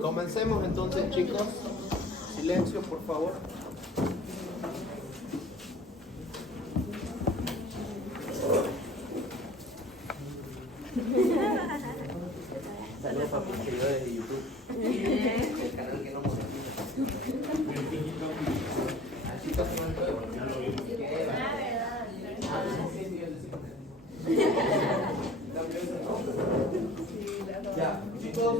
Comencemos entonces, chicos. Silencio, por favor. Saludos para los seguidores de YouTube. El canal que no monetiza. Así pasó el juego. Ya, chicos,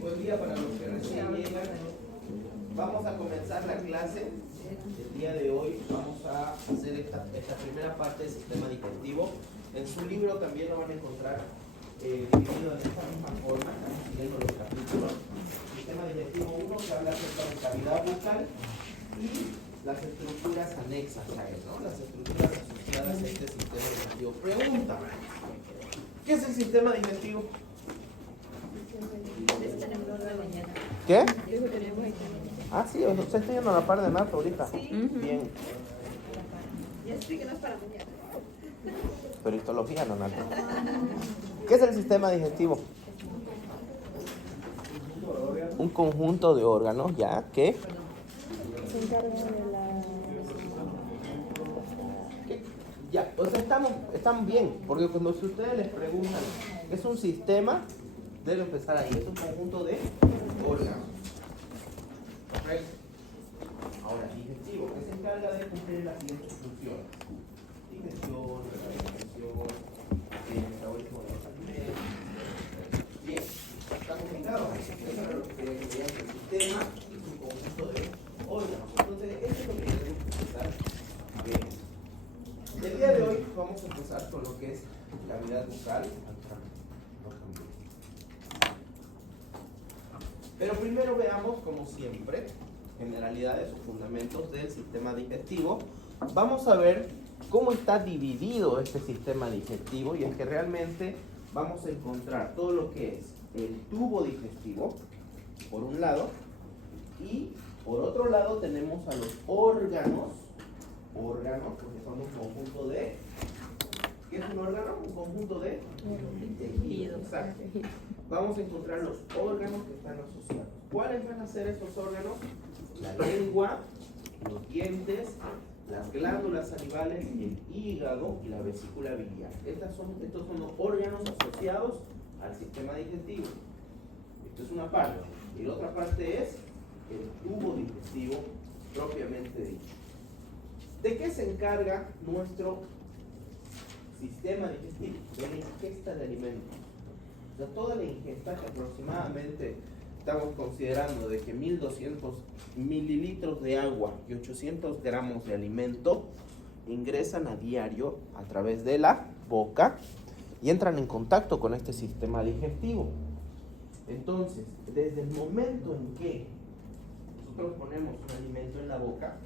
buen día para los que recién llegan. Vamos a comenzar la clase. El día de hoy vamos a hacer esta primera parte del sistema digestivo. En su libro también lo van a encontrar dividido en esta misma forma, siguiendo los capítulos. Sistema digestivo 1 se habla acerca de cavidad bucal y las estructuras anexas a él, ¿no? Las estructuras asociadas a este sistema digestivo. Pregunta: ¿qué es el sistema digestivo? ¿Qué? Ah, sí, usted está yendo a la par de Marta ahorita. Sí. Bien. Ya sé que no es para mañana. Pero histología no, Marta. ¿Qué es el sistema digestivo? Un conjunto de órganos, ¿ya? ¿Qué? Se encarga de la... Ya, o sea, estamos bien, porque cuando ustedes les preguntan, ¿es un sistema? Debe empezar ahí, es un conjunto de órganos. ¿Correcto? Ahora, digestivo, que se encarga de cumplir las siguientes funciones: digestión, reglamentación, metabolismo de los alimentos. Bien, ¿está complicado? Eso es lo que quería que vean. El sistema es un conjunto de órganos. Entonces, eso es lo que debemos empezar a ver. El día de hoy vamos a empezar con lo que es cavidad bucal. Pero primero veamos, como siempre, generalidades o fundamentos del sistema digestivo. Vamos a ver cómo está dividido este sistema digestivo, y es que realmente vamos a encontrar todo lo que es el tubo digestivo, por un lado, y por otro lado tenemos a los órganos, porque son un conjunto de... ¿Qué es un órgano? Un conjunto de tejidos. Exacto. Vamos a encontrar los órganos que están asociados. ¿Cuáles van a ser esos órganos? La lengua, los dientes, las glándulas salivales, el hígado y la vesícula biliar. Estos son los órganos asociados al sistema digestivo. Esto es una parte. Y la otra parte es el tubo digestivo propiamente dicho. ¿De qué se encarga nuestro sistema digestivo? De la ingesta de alimentos. O sea, toda la ingesta, que aproximadamente estamos considerando de que 1200 mililitros de agua y 800 gramos de alimento ingresan a diario a través de la boca y entran en contacto con este sistema digestivo. Entonces, desde el momento en que nosotros ponemos un alimento en la boca,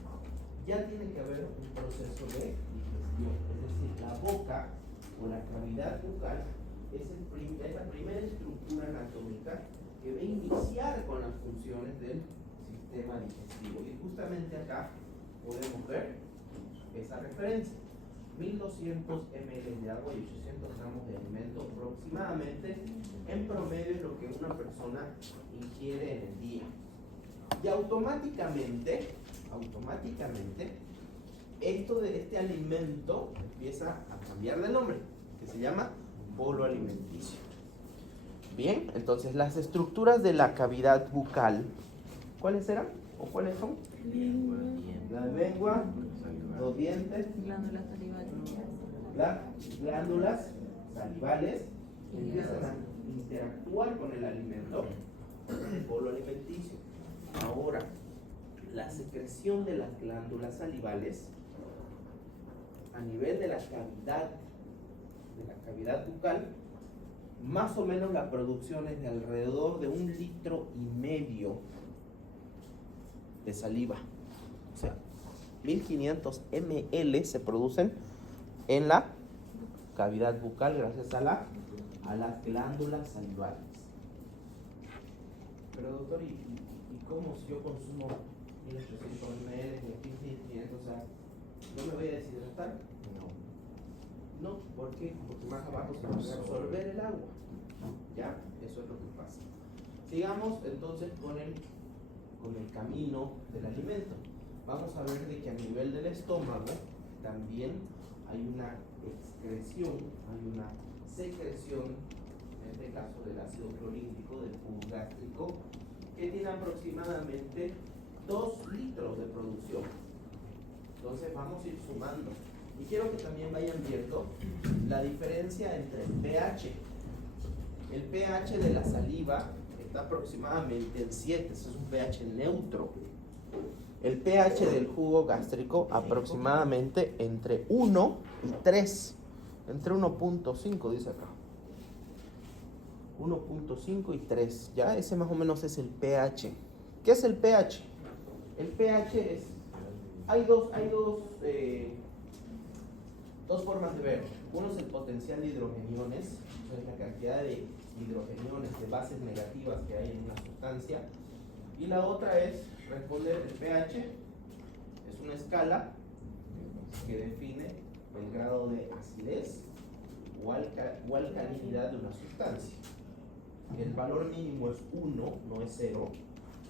ya tiene que haber un proceso de digestión. Es decir, la boca o la cavidad bucal es la primera estructura anatómica que va a iniciar con las funciones del sistema digestivo. Y justamente acá podemos ver esa referencia: 1200 ml de agua y 800 gramos de alimento aproximadamente, en promedio, es lo que una persona ingiere en el día. Y automáticamente este alimento empieza a cambiar de nombre, que se llama bolo alimenticio. Bien, entonces las estructuras de la cavidad bucal, ¿cuáles eran? ¿O cuáles son? La lengua, los dientes, Glándulas salivales. las glándulas salivales empiezan a interactuar con el alimento, el bolo alimenticio. Ahora, la secreción de las glándulas salivales a nivel de la cavidad bucal, más o menos la producción es de alrededor de 1,5 litros de saliva. O sea, 1500 ml se producen en la cavidad bucal gracias a las glándulas salivales. Pero doctor, ¿y cómo si yo consumo 1800 ml, 1500, o sea, no me voy a deshidratar? No, ¿por qué? Porque más abajo se va a absorber el agua. ¿Ya? Eso es lo que pasa. Sigamos entonces con el camino del alimento. Vamos a ver de que a nivel del estómago también hay una excreción, hay una secreción, en este caso del ácido clorhídrico, del jugo gástrico, que tiene aproximadamente 2 litros de producción. Entonces vamos a ir sumando. Y quiero que también vayan viendo la diferencia entre el pH. El pH de la saliva está aproximadamente en 7, ese es un pH neutro. El pH del jugo gástrico aproximadamente entre 1 y 3, entre 1.5 dice acá. 1.5 y 3, ya ese más o menos es el pH. ¿Qué es el pH? El pH es, hay dos formas de verlo. Uno es el potencial de hidrogeniones, es la cantidad de hidrogeniones, de bases negativas que hay en una sustancia. Y la otra es responder el pH, es una escala que define el grado de acidez o alcalinidad de una sustancia. El valor mínimo es 1, no es 0,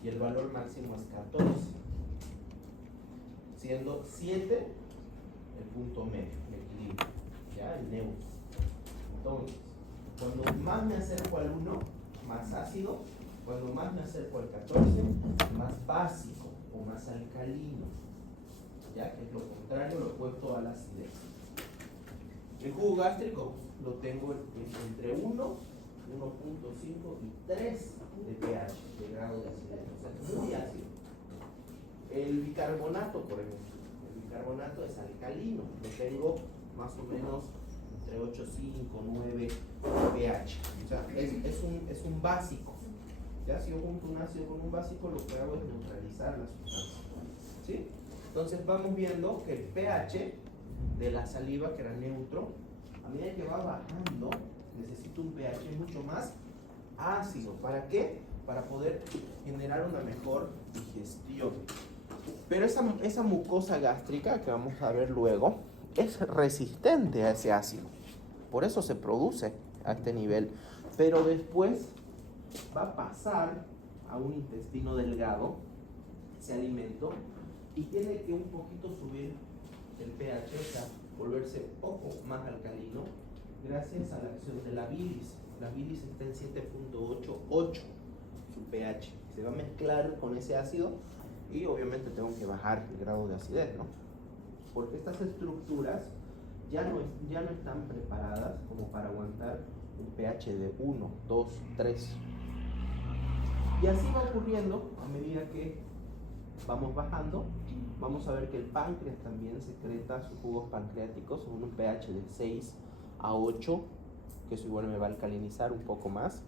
y el valor máximo es 14, siendo 7 el punto medio, el equilibrio, ya el neutro. Entonces, cuando más me acerco al 1, más ácido; cuando más me acerco al 14, más básico o más alcalino, ya que es lo contrario, lo opuesto a la acidez. El jugo gástrico lo tengo entre 1, 1.5 y 3 de pH, de grado de acidez, o sea, es muy ácido. El bicarbonato, por ejemplo, el bicarbonato es alcalino, lo tengo más o menos entre 8.5, 9 pH, o sea, es un básico. Ya si yo junto un ácido con un básico, lo que hago es neutralizar la sustancia, ¿sí? Entonces vamos viendo que el pH de la saliva, que era neutro, a medida que va bajando, necesito un pH mucho más ácido. ¿Para qué? Para poder generar una mejor digestión. Pero esa mucosa gástrica, que vamos a ver luego, es resistente a ese ácido. Por eso se produce a este nivel. Pero después va a pasar a un intestino delgado ese alimento y tiene que un poquito subir el pH, o sea, volverse un poco más alcalino gracias a la acción de la bilis. La bilis está en 7.88 su pH, se va a mezclar con ese ácido y obviamente tengo que bajar el grado de acidez, ¿no? Porque estas estructuras ya no están preparadas como para aguantar un pH de 1, 2, 3. Y así va ocurriendo a medida que vamos bajando. Vamos a ver que el páncreas también secreta sus jugos pancreáticos en un pH de 6 a 8, que eso igual me va a alcalinizar un poco más.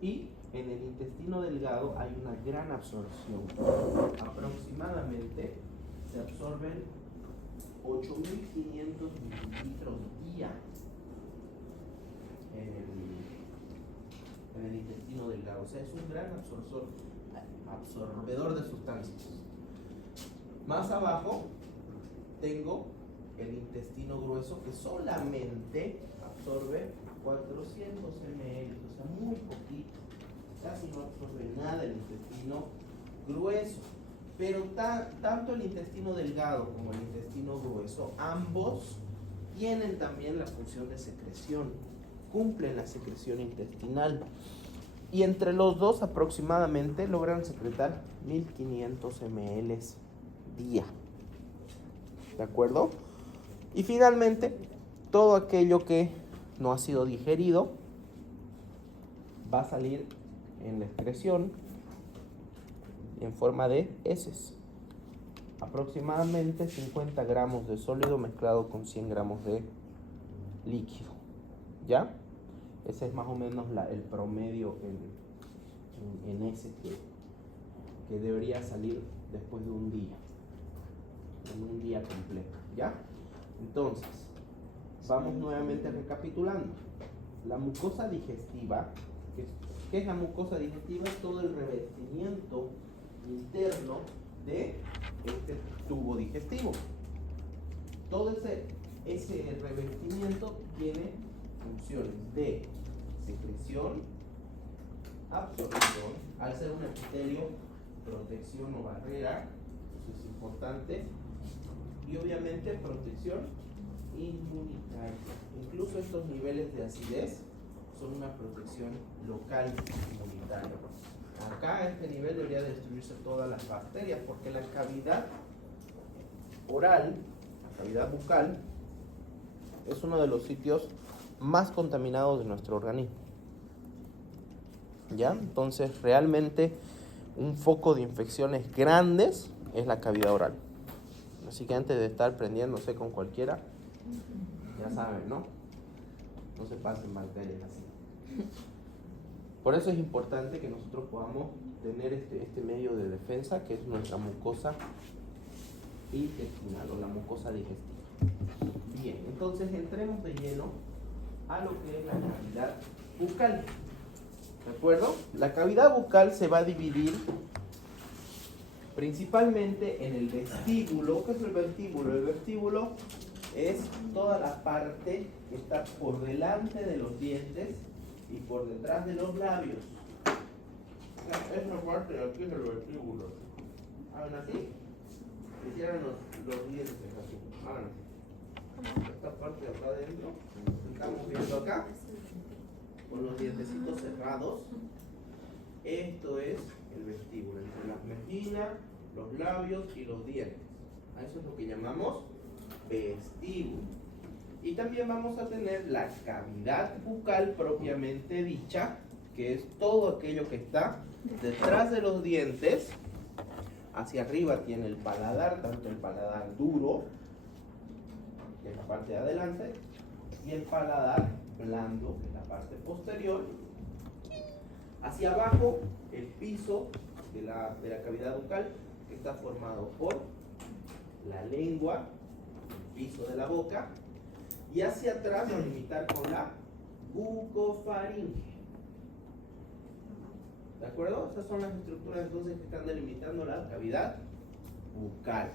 Y en el intestino delgado hay una gran absorción. Aproximadamente se absorben 8.500 mililitros día en el intestino delgado. O sea, es un gran absorbedor de sustancias. Más abajo tengo el intestino grueso, que solamente absorbe 400 ml, o sea, muy poquito. Casi no absorbe nada el intestino grueso. Pero tanto el intestino delgado como el intestino grueso, ambos tienen también la función de secreción, cumplen la secreción intestinal. Y entre los dos aproximadamente logran secretar 1500 ml día. ¿De acuerdo? Y finalmente, todo aquello que no ha sido digerido va a salir en la excreción en forma de heces. Aproximadamente 50 gramos de sólido mezclado con 100 gramos de líquido. ¿Ya? Ese es más o menos el promedio en heces que debería salir después de un día. En un día completo. ¿Ya? Entonces, vamos nuevamente recapitulando. La mucosa digestiva, ¿qué es la mucosa digestiva? Es todo el revestimiento interno de este tubo digestivo. Todo ese revestimiento tiene funciones de secreción, absorción, al ser un epitelio, protección o barrera, eso es importante, y obviamente protección inmunitaria. Incluso estos niveles de acidez son una protección local inmunitaria. Acá a este nivel debería destruirse todas las bacterias porque la cavidad oral, la cavidad bucal, es uno de los sitios más contaminados de nuestro organismo. ¿Ya? Entonces realmente un foco de infecciones grandes es la cavidad oral. Así que antes de estar prendiéndose con cualquiera, ya saben, ¿no? No se pasen bacterias así. Por eso es importante que nosotros podamos tener este medio de defensa, que es nuestra mucosa intestinal o la mucosa digestiva. Bien, entonces entremos de lleno a lo que es la cavidad bucal. ¿De acuerdo? La cavidad bucal se va a dividir principalmente en el vestíbulo. ¿Qué es el vestíbulo? El vestíbulo es toda la parte que está por delante de los dientes y por detrás de los labios. Esa parte de aquí es el vestíbulo. Hagan así. Y cierran los dientes así. Hagan así. Esta parte de acá adentro, estamos viendo acá, con los dientecitos cerrados. Esto es el vestíbulo, entre las mejillas, los labios y los dientes. A eso es lo que llamamos vestíbulo. Y también vamos a tener la cavidad bucal propiamente dicha, que es todo aquello que está detrás de los dientes. Hacia arriba tiene el paladar, tanto el paladar duro, que es la parte de adelante, y el paladar blando, que es la parte posterior. Hacia abajo, el piso de la cavidad bucal, que está formado por la lengua, el piso de la boca, y hacia atrás vamos a limitar con la bucofaringe. ¿De acuerdo? Esas son las estructuras entonces que están delimitando la cavidad bucal.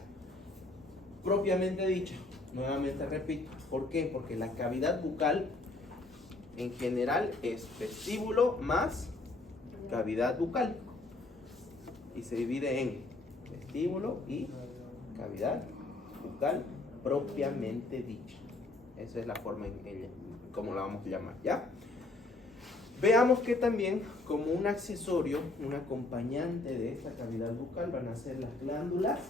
Propiamente dicha, nuevamente repito, ¿por qué? Porque la cavidad bucal en general es vestíbulo más cavidad bucal. Y se divide en vestíbulo y cavidad bucal propiamente dicha. Esa es la forma en como la vamos a llamar, ¿ya? Veamos que también como un accesorio, un acompañante de esta cavidad bucal van a ser las glándulas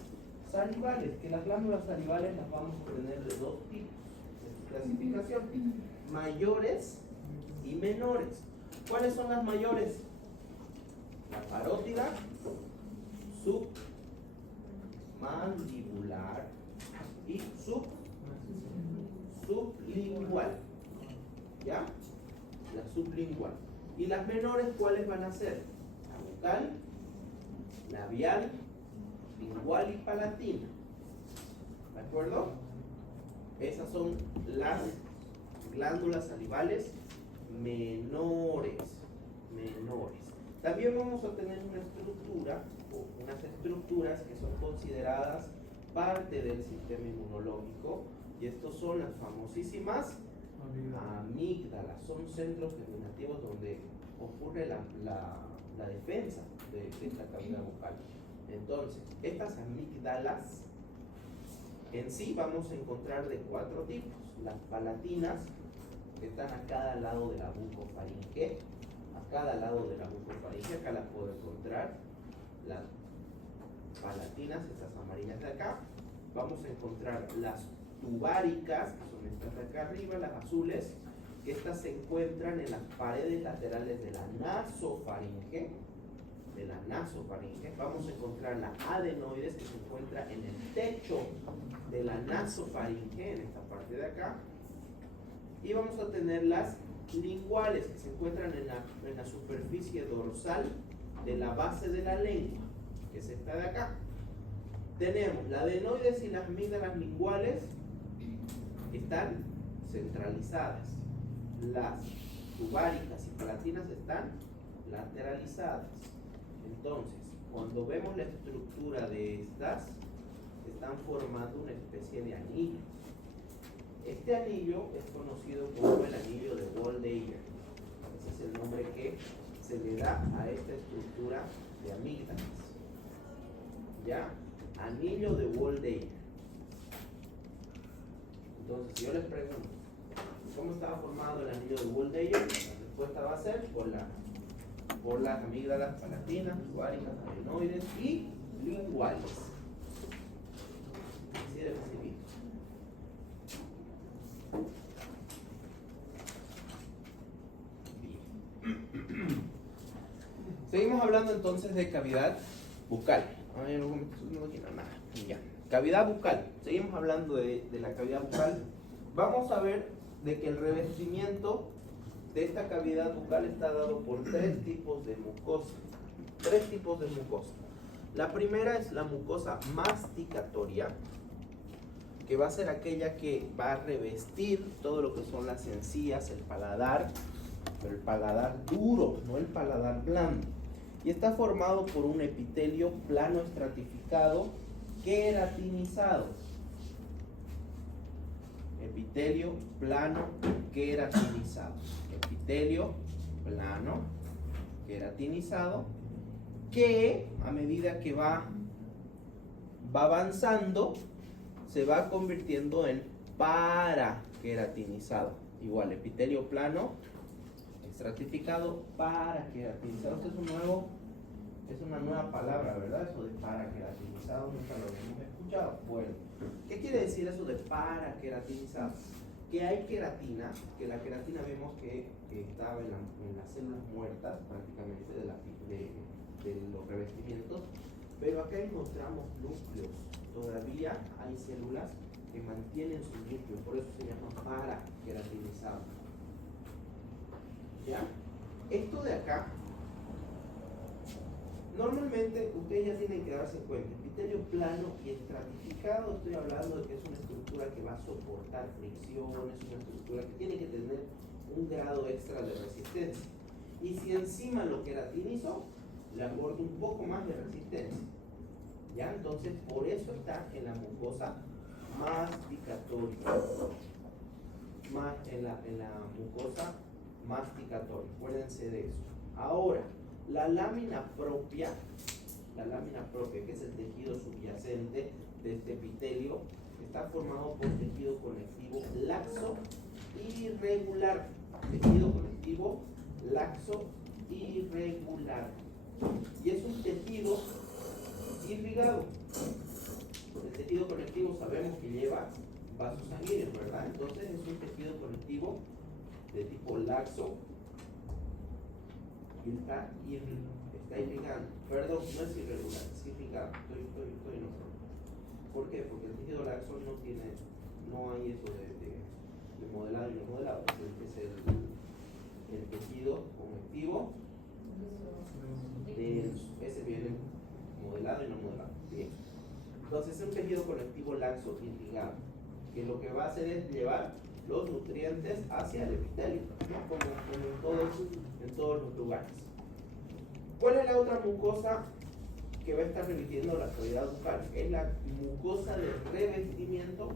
salivales, que las glándulas salivales las vamos a tener de dos tipos de clasificación, mayores y menores. ¿Cuáles son las mayores? La parótida, submandibular y sublingual. ¿Ya? La sublingual. ¿Y las menores cuáles van a ser? La bucal, labial, lingual y palatina. ¿De acuerdo? Esas son las glándulas salivales menores. También vamos a tener una estructura o unas estructuras que son consideradas parte del sistema inmunológico, y estos son las famosísimas amígdalas. Son centros germinativos donde ocurre la defensa de esta cavidad bucal. Entonces, estas amígdalas en sí vamos a encontrar de cuatro tipos. Las palatinas, que están a cada lado de la bucofaringe. A cada lado de la bucofaringe, acá las puedo encontrar. Las palatinas, estas amarillas de acá. Vamos a encontrar las tubáricas, que son estas de acá arriba, las azules, que estas se encuentran en las paredes laterales de la nasofaringe. Vamos a encontrar la adenoides, que se encuentra en el techo de la nasofaringe, en esta parte de acá. Y vamos a tener las linguales, que se encuentran en la superficie dorsal de la base de la lengua, que es esta de acá. Tenemos la adenoides y las amígdalas linguales, están centralizadas. Las tubáricas y palatinas están lateralizadas. Entonces, cuando vemos la estructura de estas, están formando una especie de anillo. Este anillo es conocido como el anillo de Waldeyer. Ese es el nombre que se le da a esta estructura de amígdalas. ¿Ya? Anillo de Waldeyer. Entonces, si yo les pregunto, ¿cómo estaba formado el anillo de Waldeyer? La respuesta va a ser por las amígdalas palatinas, tubáricas, adenoides y linguales. Así de recibir. Seguimos hablando entonces de cavidad bucal. Ay, no tiene nada. Ya. Cavidad bucal. Seguimos hablando de la cavidad bucal. Vamos a ver de que el revestimiento de esta cavidad bucal está dado por tres tipos de mucosa. Tres tipos de mucosa. La primera es la mucosa masticatoria, que va a ser aquella que va a revestir todo lo que son las encías, el paladar, pero el paladar duro, no el paladar blando. Y está formado por un epitelio plano estratificado queratinizado. Epitelio plano queratinizado. Epitelio plano queratinizado que a medida que va avanzando se va convirtiendo en paraqueratinizado. Igual, epitelio plano estratificado paraqueratinizado. Esto es una nueva palabra, ¿verdad? Eso de paraqueratinizado nunca lo habíamos escuchado. Bueno, ¿qué quiere decir eso de paraqueratinizado? Que hay queratina, que la queratina vemos que estaba en las células muertas prácticamente de los revestimientos, pero acá encontramos núcleos. Todavía hay células que mantienen su núcleo, por eso se llama paraqueratinizado. ¿Ya? Esto de acá, normalmente ustedes ya tienen que darse cuenta, epitelio plano y estratificado, estoy hablando de que es una estructura que va a soportar fricción, es una estructura que tiene que tener un grado extra de resistencia. Y si encima lo queratinizo, le abordo un poco más de resistencia. ¿Ya? Entonces, por eso está en la mucosa masticatoria. En la mucosa masticatoria. Acuérdense de eso. Ahora, la lámina propia, que es el tejido subyacente de este epitelio, está formado por tejido conectivo laxo irregular. Tejido conectivo laxo irregular. Y es un tejido irrigado. El tejido conectivo sabemos que lleva vasos sanguíneos, ¿verdad? Entonces es un tejido conectivo de tipo laxo y está irrigado. Perdón, no es irregular, es irrigado. Estoy en otro. ¿Por qué? Porque el tejido laxo no hay eso de modelado y no modelado. Es el tejido conectivo denso. Ese viene modelado y no modelado. Bien. Entonces es un tejido conectivo laxo irrigado, que lo que va a hacer es llevar los nutrientes hacia el epitelio, ¿no? Como en todos los lugares. ¿Cuál es la otra mucosa que va a estar revistiendo la cavidad bucal? Es la mucosa de revestimiento,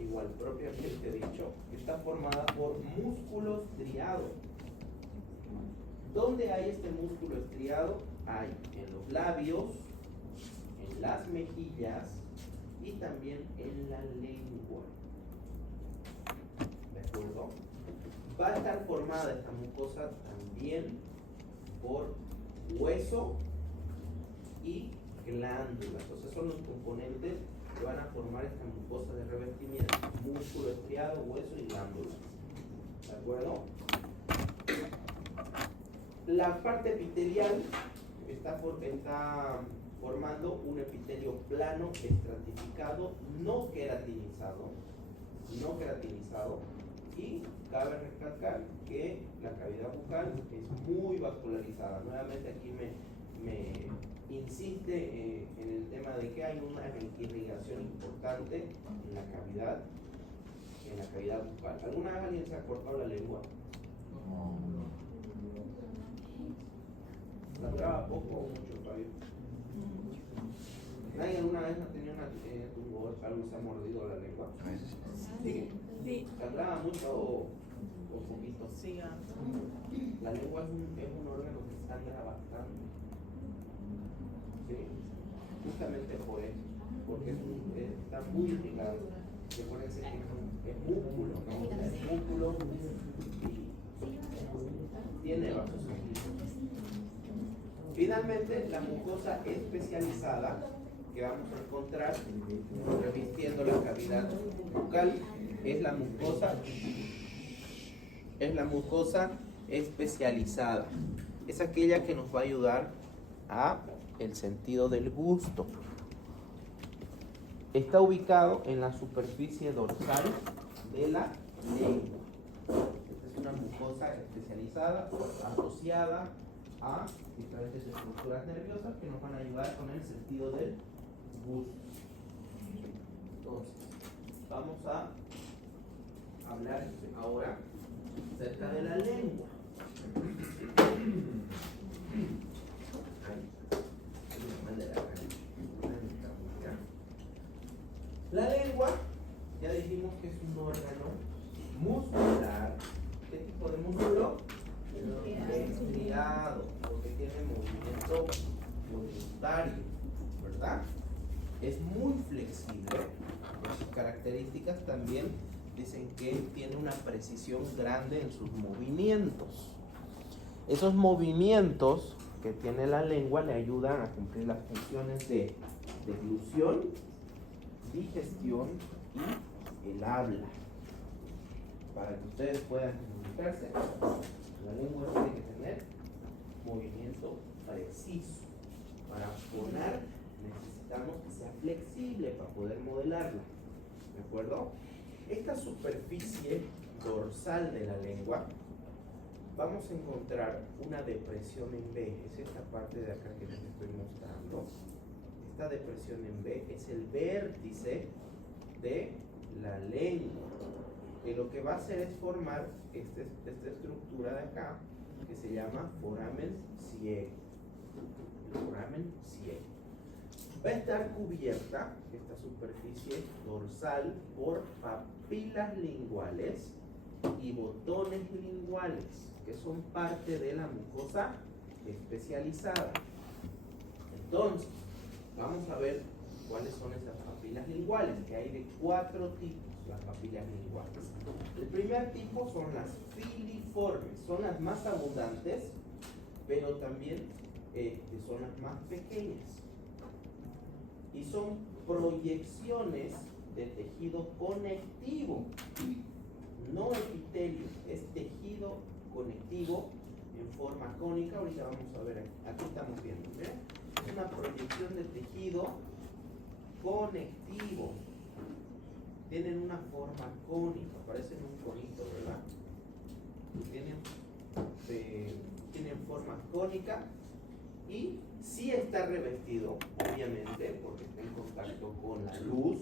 igual propiamente dicho, que está formada por músculo estriado. ¿Dónde hay este músculo estriado? Hay en los labios, en las mejillas y también en la lengua. ¿De acuerdo? Va a estar formada esta mucosa también por hueso y glándulas. Entonces son los componentes que van a formar esta mucosa de revestimiento: músculo estriado, hueso y glándulas. ¿De acuerdo? La parte epitelial está formando un epitelio plano estratificado, no queratinizado, y cabe recalcar que la cavidad bucal es muy vascularizada. Nuevamente aquí me insiste en el tema de que hay una irrigación importante en la cavidad bucal. ¿Alguna vez alguien se ha cortado la lengua? ¿Sangraba poco o mucho, Fabio? ¿Nadie alguna vez ha tenido algo se ha mordido la lengua? Sí. ¿Sangraba mucho o Un poquito. Siga. La lengua es un órgano que sangra bastante. Sí, justamente por eso, porque está muy irritado. Recuérdense que es músculo, ¿no? O sea, es músculo y tiene vasosensibilidad. Finalmente, la mucosa especializada que vamos a encontrar revistiendo la cavidad bucal es la mucosa especializada. Es aquella que nos va a ayudar a el sentido del gusto. Está ubicado en la superficie dorsal de la lengua. Esta es una mucosa especializada asociada a diferentes estructuras nerviosas que nos van a ayudar con el sentido del gusto. Entonces, vamos a hablar ahora acerca de la lengua. La lengua, ya dijimos que es un órgano muscular. ¿Qué tipo de músculo? Estriado, porque tiene movimiento voluntario, ¿verdad? Es muy flexible. Por sus características también dicen que tiene una precisión grande en sus movimientos. Esos movimientos que tiene la lengua le ayudan a cumplir las funciones de deglución, digestión y el habla. Para que ustedes puedan comunicarse, la lengua tiene que tener movimiento preciso. Para fonar necesitamos que sea flexible para poder modelarla. ¿De acuerdo? Esta superficie dorsal de la lengua, vamos a encontrar una depresión en B. Es esta parte de acá que les estoy mostrando. Esta depresión en B es el vértice de la lengua, que lo que va a hacer es formar esta estructura de acá que se llama foramen ciego. El foramen ciego va a estar cubierta, esta superficie dorsal, por papilas linguales y botones linguales, que son parte de la mucosa especializada. Entonces, vamos a ver cuáles son esas papilas linguales, que hay de 4 tipos, las papilas linguales. El primer tipo son las filiformes, son las más abundantes, pero también son las más pequeñas. Y son proyecciones de tejido conectivo, no epitelio, es tejido conectivo en forma cónica. Ahorita vamos a ver, aquí estamos viendo, ¿verdad? Es una proyección de tejido conectivo. Tienen una forma cónica, parecen un conito, ¿verdad? Tienen forma cónica y sí está revestido, obviamente, porque está en contacto con la luz.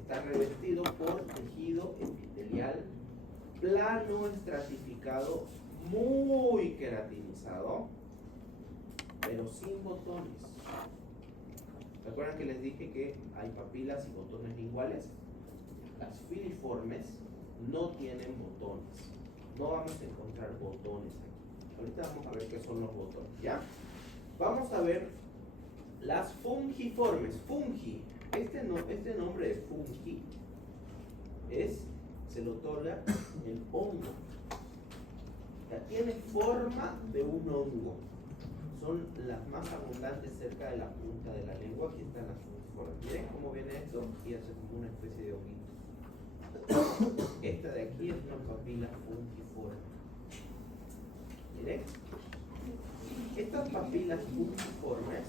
Está revestido por tejido epitelial plano estratificado, muy queratinizado, pero sin botones. ¿Recuerdan que les dije que hay papilas y botones linguales? Las filiformes no tienen botones. No vamos a encontrar botones aquí. Ahorita vamos a ver qué son los botones, ¿ya? Vamos a ver las fungiformes. Fungi. Este nombre de fungi se le otorga el hongo. Ya tiene forma de un hongo. Son las más abundantes cerca de la punta de la lengua. Aquí están las fungiformes. Miren cómo viene esto y hace como una especie de honguito. Esta de aquí es una papila fungiforme. Miren. Estas papilas fungiformes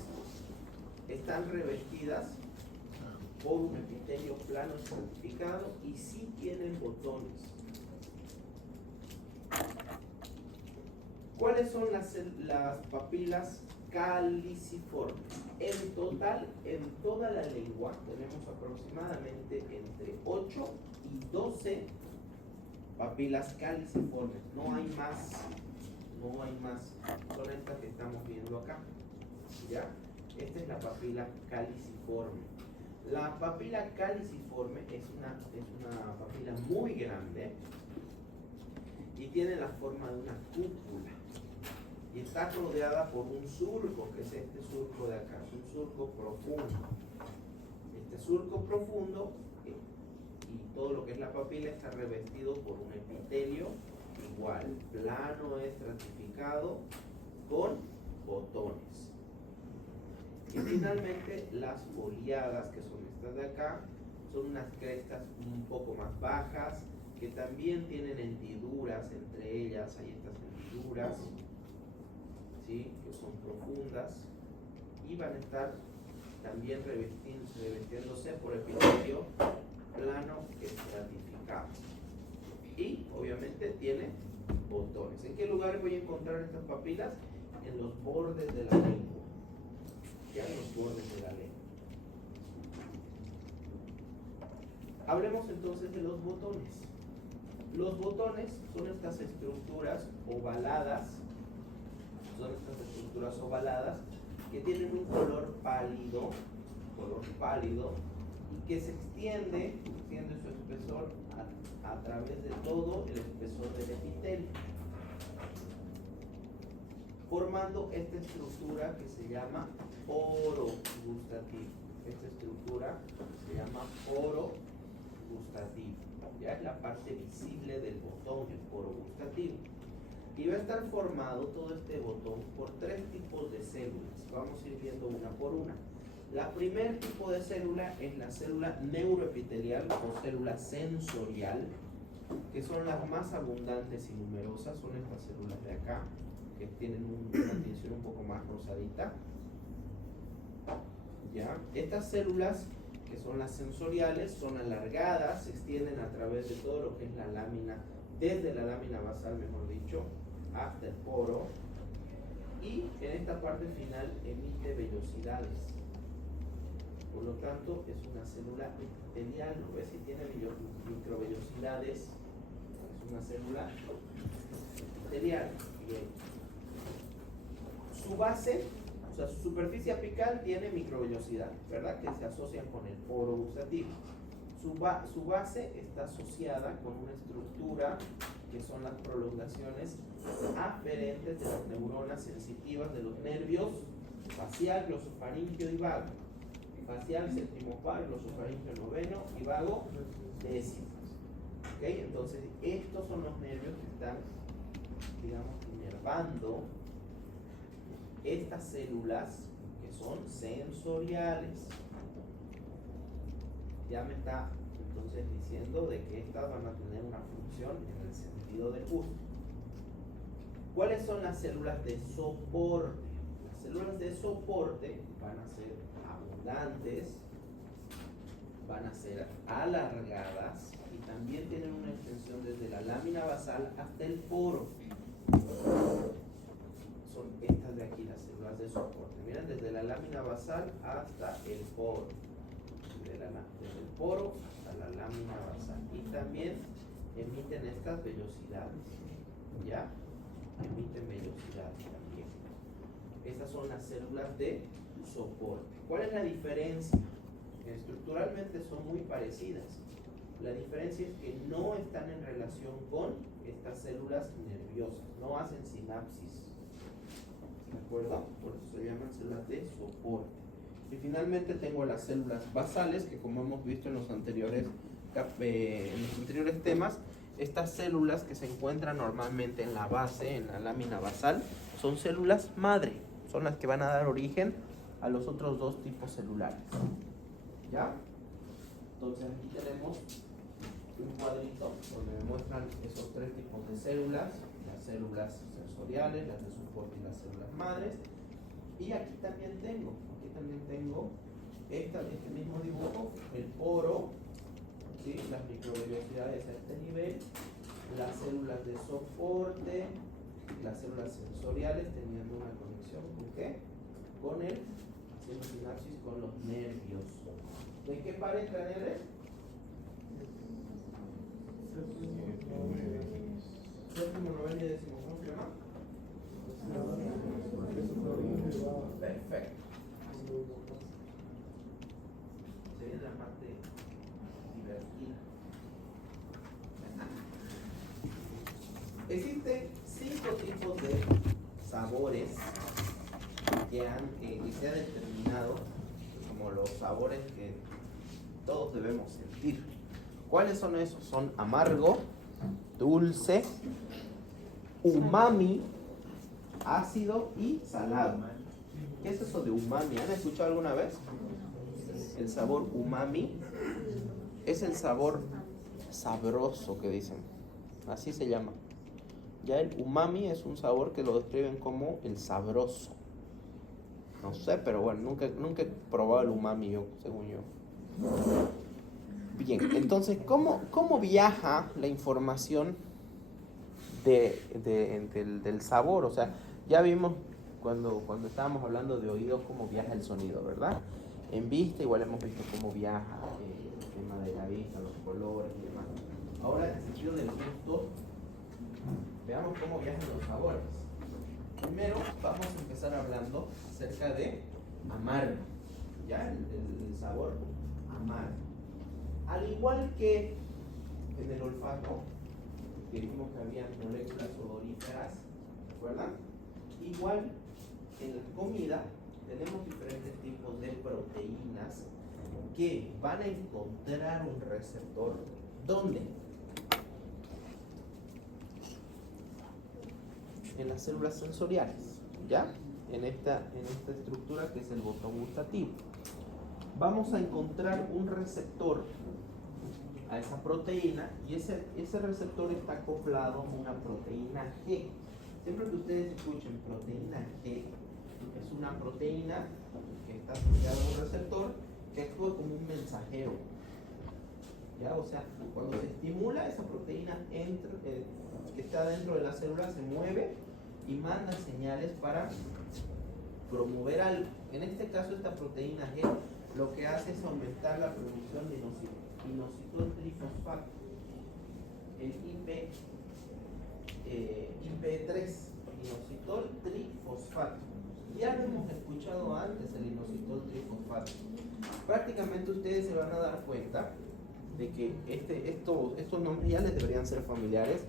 están revestidas por un epitelio plano estratificado y sí tienen botones. ¿Cuáles son las papilas caliciformes? En total, en toda la lengua, tenemos aproximadamente entre 8 y 12 papilas caliciformes. No hay más. No hay más. Son estas que estamos viendo acá. ¿Ya? Esta es la papila caliciforme. La papila caliciforme es una papila muy grande y tiene la forma de una cúpula. Y está rodeada por un surco, que es este surco de acá, es un surco profundo. Este surco profundo y todo lo que es la papila está revestido por un epitelio igual, plano, estratificado, con botones. Y finalmente las foliadas, que son estas de acá, son unas crestas un poco más bajas, que también tienen hendiduras entre ellas, hay estas hendiduras, ¿sí? Que son profundas, y van a estar también revestiéndose por epitelio plano estratificado. Y obviamente tiene botones. ¿En qué lugares voy a encontrar estas papilas? En los bordes de la lengua. Ya en los bordes de la lengua. Hablemos entonces de los botones. Los botones son estas estructuras ovaladas, que tienen un color pálido, y que se extiende su espesor a través de todo el espesor del epitelio, formando esta estructura que se llama poro gustativo. Esta estructura se llama poro gustativo. Ya es la parte visible del botón, el poro gustativo. Y va a estar formado todo este botón por tres tipos de células. Vamos a ir viendo una por una. La primer tipo de célula es la célula neuroepitelial o célula sensorial, que son las más abundantes y numerosas. Son estas células de acá, que tienen una tinción un poco más rosadita. ¿Ya? Estas células, que son las sensoriales, son alargadas, se extienden a través de todo lo que es la lámina, desde la lámina basal, mejor dicho, hasta el poro, y en esta parte final emite vellosidades. Por lo tanto, es una célula epitelial. ¿No ves? Si tiene microvellosidades, es una célula epitelial. Bien. Su base, o sea, su superficie apical tiene microvellosidad, ¿verdad? Que se asocian con el poro gustativo. Su base está asociada con una estructura que son las prolongaciones aferentes de las neuronas sensitivas de los nervios facial, glosofaríngeo y vago. Facial, séptimo par, glosofaríngeo noveno y vago décimo. ¿Okay? Entonces, estos son los nervios que están, digamos, inervando estas células que son sensoriales. Ya me está entonces diciendo de que estas van a tener una función en el sentido del gusto. ¿Cuáles son las células de soporte? Las células de soporte van a ser abundantes, van a ser alargadas y también tienen una extensión desde la lámina basal hasta el poro. Son estas de aquí, las células de soporte. Miren, desde la lámina basal hasta el poro. Desde el poro hasta la lámina basal. Y también emiten estas vellosidades. ¿Ya? Emiten vellosidades también. Estas son las células de soporte. ¿Cuál es la diferencia? Estructuralmente son muy parecidas. La diferencia es que no están en relación con estas células nerviosas. No hacen sinapsis. ¿De acuerdo? Por eso se llaman células de soporte. Y finalmente tengo las células basales, que como hemos visto en los anteriores temas, estas células que se encuentran normalmente en la base, en la lámina basal, son células madre. Son las que van a dar origen a los otros dos tipos celulares. ¿Ya? Entonces aquí tenemos un cuadrito donde me muestran esos tres tipos de células, las células sensoriales, las de soporte y las células madres. Y aquí también tengo este mismo dibujo, el poro, ¿sí? Las microvellosidades a este nivel, las células de soporte, las células sensoriales teniendo una conexión ¿con qué? Con el haciendo sinapsis con los nervios. ¿De qué par entran eres? Séptimo, noveno y décimo. ¿Cómo se llama? Perfecto. Se viene la parte divertida. tipos de sabores que se ha determinado como los sabores que todos debemos sentir. ¿Cuáles son esos? Son amargo, dulce, umami, ácido y salado. ¿Qué es eso de umami? ¿Han escuchado alguna vez? El sabor umami es el sabor sabroso que dicen. Así se llama. Ya el umami es un sabor que lo describen como el sabroso. No sé, pero bueno, nunca he probado el umami yo, según yo. Bien, entonces, ¿cómo viaja la información del sabor? O sea, ya vimos cuando estábamos hablando de oído cómo viaja el sonido, ¿verdad? En vista igual hemos visto cómo viaja el tema de la vista, los colores y demás. Ahora, en el sentido del gusto, veamos cómo viajan los sabores. Primero vamos a empezar hablando acerca de amargo, ¿ya? El sabor amargo. Al igual que en el olfato, que dijimos que había moléculas odoríferas, ¿recuerdan? Igual en la comida tenemos diferentes tipos de proteínas que van a encontrar un receptor. ¿Dónde? En las células sensoriales, ¿ya? En esta estructura que es el botón gustativo. Vamos a encontrar un receptor a esa proteína y ese receptor está acoplado a una proteína G. Siempre que ustedes escuchen proteína G, es una proteína que está asociada a un receptor que actúa como un mensajero. ¿Ya? O sea, cuando se estimula esa proteína que está dentro de la célula se mueve y manda señales para promover algo. En este caso esta proteína G lo que hace es aumentar la producción de inositol trifosfato, el IP3, inositol trifosfato. Ya lo hemos escuchado antes, el inositol trifosfato. Prácticamente ustedes se van a dar cuenta de que estos nombres ya les deberían ser familiares.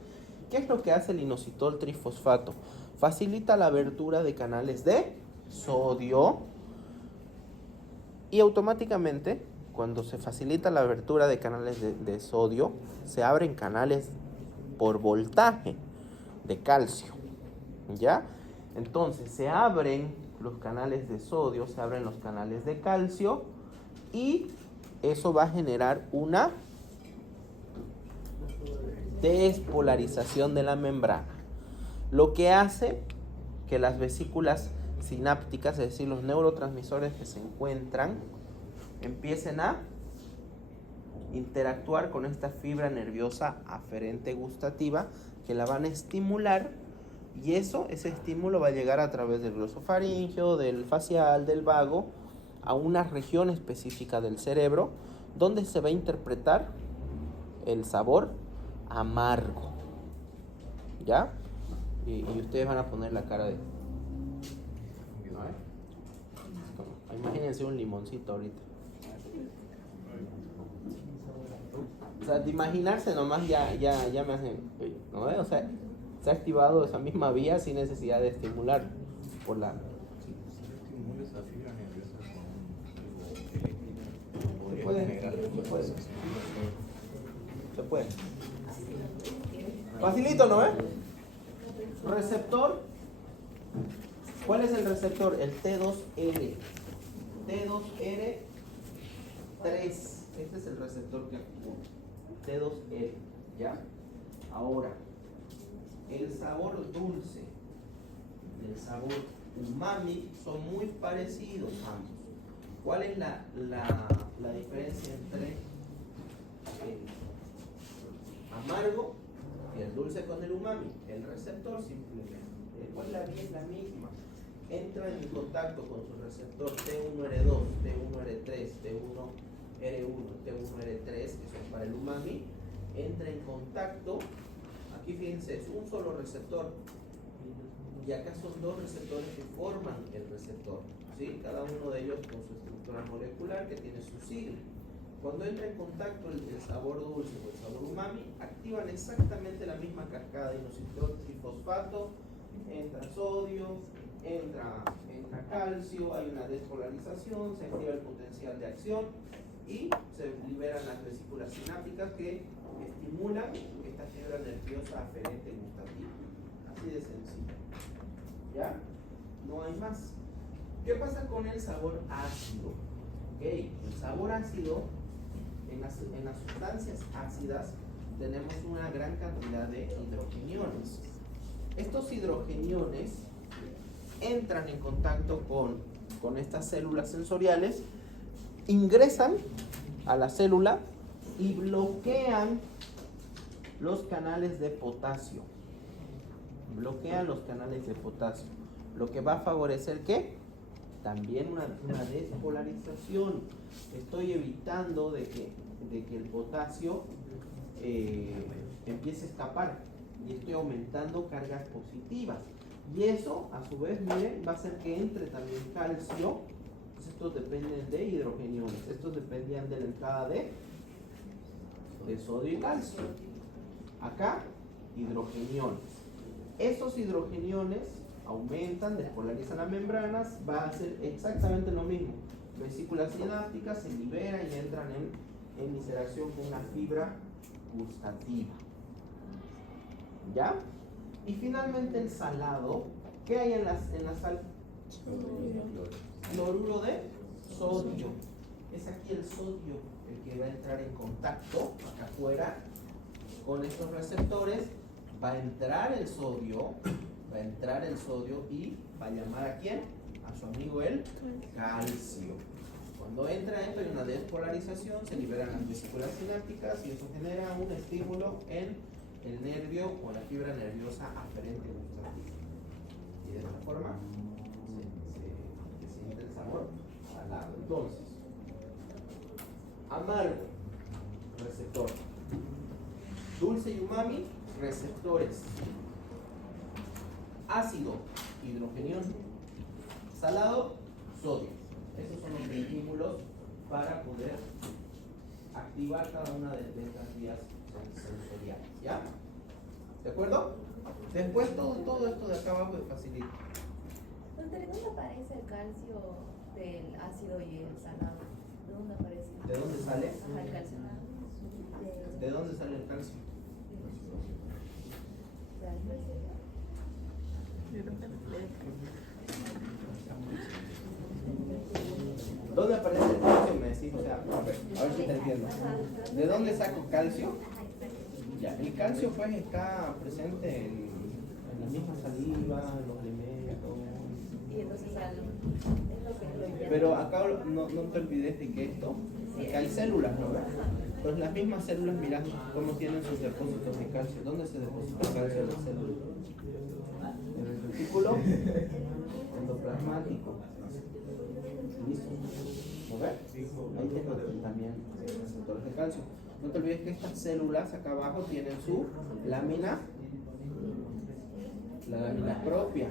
¿Qué es lo que hace el inositol trifosfato? Facilita la abertura de canales de sodio y automáticamente cuando se facilita la abertura de canales de sodio se abren canales por voltaje de calcio, ¿ya? Entonces se abren los canales de sodio, se abren los canales de calcio y eso va a generar una despolarización de la membrana, lo que hace que las vesículas sinápticas, es decir, los neurotransmisores que se encuentran, empiecen a interactuar con esta fibra nerviosa aferente gustativa que la van a estimular y ese estímulo va a llegar a través del glosofaringeo, del facial, del vago, a una región específica del cerebro donde se va a interpretar el sabor amargo, ¿ya? Y ustedes van a poner la cara de... Imagínense un limoncito ahorita. O sea, de imaginarse nomás ya me hacen... ¿no? O sea, se ha activado esa misma vía sin necesidad de estimular por la... Se puede. Facilito, ¿no? Receptor. ¿Cuál es el receptor? El T2R. T2R3. Este es el receptor que actúa. T2R. ¿Ya? Ahora, el sabor dulce y el sabor umami son muy parecidos ambos. ¿Cuál es la diferencia entre el amargo y el dulce con el umami? El receptor simplemente. ¿Cuál es la vía? Es la misma. Entra en contacto con su receptor T1R2, T1R3, T1R1, T1R3, que son para el umami. Entra en contacto. Aquí fíjense, es un solo receptor. Y acá son dos receptores que forman el receptor, ¿sí? Cada uno de ellos con su estructura molecular que tiene su sigla. Cuando entra en contacto el sabor dulce con el sabor umami, activan exactamente la misma cascada de inositol trifosfato entra sodio, entra calcio, hay una despolarización, se activa el potencial de acción y se liberan las vesículas sinápticas que estimulan esta fibra nerviosa aferente gustativa. Así de sencillo. ¿Ya? No hay más. ¿Qué pasa con el sabor ácido? Ok, el sabor ácido, en las sustancias ácidas tenemos una gran cantidad de hidrogeniones. Estos hidrogeniones entran en contacto con estas células sensoriales, ingresan a la célula y bloquean los canales de potasio. Bloquean los canales de potasio. Lo que va a favorecer, ¿qué? También una despolarización. Estoy evitando de que el potasio empiece a escapar y estoy aumentando cargas positivas. Y eso, a su vez, miren, va a hacer que entre también calcio. Pues estos dependen de hidrogeniones. Estos dependían de la entrada de sodio y calcio. Acá, hidrogeniones. Esos hidrogeniones aumentan, despolarizan las membranas, va a hacer exactamente lo mismo. Vesículas sinápticas se liberan y entran en interacción con una fibra gustativa. ¿Ya? Y finalmente el salado. ¿Qué hay en la sal? Cloruro de sodio. Es aquí el sodio el que va a entrar en contacto acá afuera con estos receptores. Va a entrar el sodio y va a llamar ¿a quién? A su amigo el calcio. Cuando entra esto hay una despolarización, se liberan las vesículas sinápticas y eso genera un estímulo en el nervio o la fibra nerviosa aferente gustativa. Y de esta forma se siente el sabor salado. Entonces, amargo, receptor. Dulce y umami, receptores. Ácido, hidrogenión. Salado, sodio. Esos son los estímulos para poder activar cada una de estas vías sensoriales. ¿Ya? ¿De acuerdo? Después todo esto de acá abajo es facilito. ¿De dónde aparece el calcio del ácido y el salado? ¿De dónde aparece? ¿De dónde sale? Ajá, el calcio. ¿De dónde sale el calcio? ¿Dónde aparece el calcio? Me decís, o sea, a ver si te entiendo. ¿De dónde saco calcio? Ya, el calcio pues está presente en la misma saliva, en los alimentos. Y entonces es lo que lo llama. Pero acá no te olvides de que esto, que hay células, ¿no? Pues las mismas células, mirá cómo tienen sus depósitos de calcio. ¿Dónde se deposita el calcio en las células? En el retículo endoplasmático. ¿Listo? ¿Lo ves? Ahí tengo también receptores de calcio. No te olvides que estas células acá abajo tienen su lámina, la lámina propia,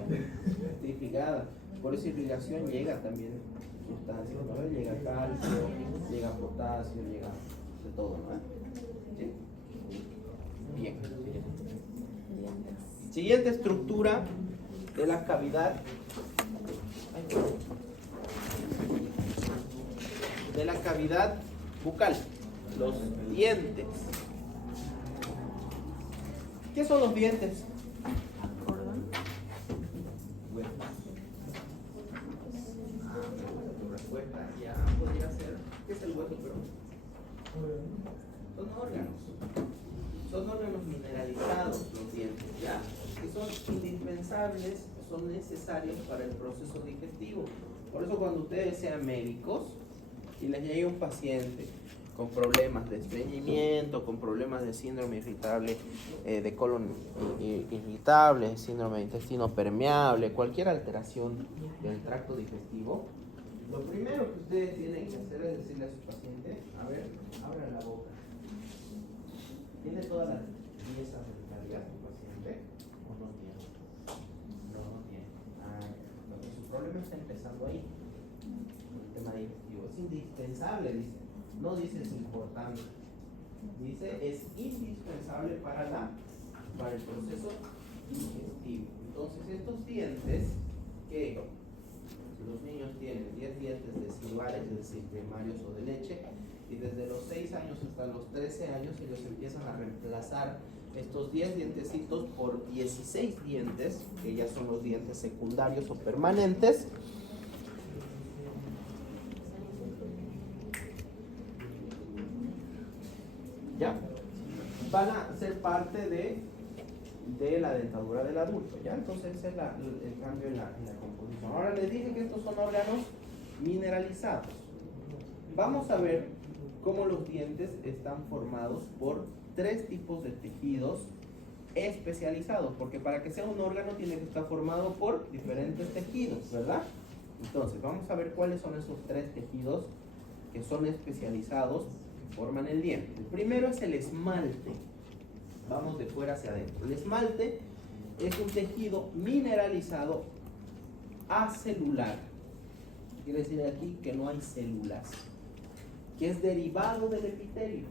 irrigada. Por esa irrigación llega también sustancias, ¿no? Llega calcio, llega potasio, llega de todo, ¿no? ¿Sí? Bien. Siguiente estructura de la cavidad. De la cavidad bucal, los dientes. ¿Qué son los dientes? Tu respuesta ya podría ser, ¿qué es el hueso? Pero son órganos mineralizados los dientes, ¿ya? Que son indispensables, son necesarios para el proceso digestivo. Por eso cuando ustedes sean médicos y les llegue un paciente con problemas de estreñimiento, con problemas de síndrome irritable, de colon irritable, síndrome de intestino permeable, cualquier alteración del tracto digestivo, lo primero que ustedes tienen que hacer es decirle a su paciente, a ver, abra la boca. ¿Tiene todas las piezas de vitalidad su paciente o no tiene? No tiene. Porque su problema está empezando ahí, el tema digestivo. Es indispensable, dice. No dice es importante. Dice es indispensable para el proceso digestivo. Entonces estos dientes que los niños tienen 10 dientes decimales, es decir, primarios o de leche, y desde los 6 años hasta los 13 años ellos empiezan a reemplazar estos 10 dientecitos por 16 dientes, que ya son los dientes secundarios o permanentes. ¿Ya? Van a ser parte de la dentadura del adulto, ¿ya? Entonces ese es el cambio en la composición. Ahora les dije que estos son órganos mineralizados. Vamos a ver cómo los dientes están formados por 3 tipos de tejidos especializados, porque para que sea un órgano tiene que estar formado por diferentes tejidos, ¿verdad? Entonces vamos a ver cuáles son esos 3 tejidos que son especializados, que forman el diente. El primero es el esmalte. Vamos de fuera hacia adentro. El esmalte es un tejido mineralizado acelular. Quiere decir aquí que no hay células, que es derivado del epitelio.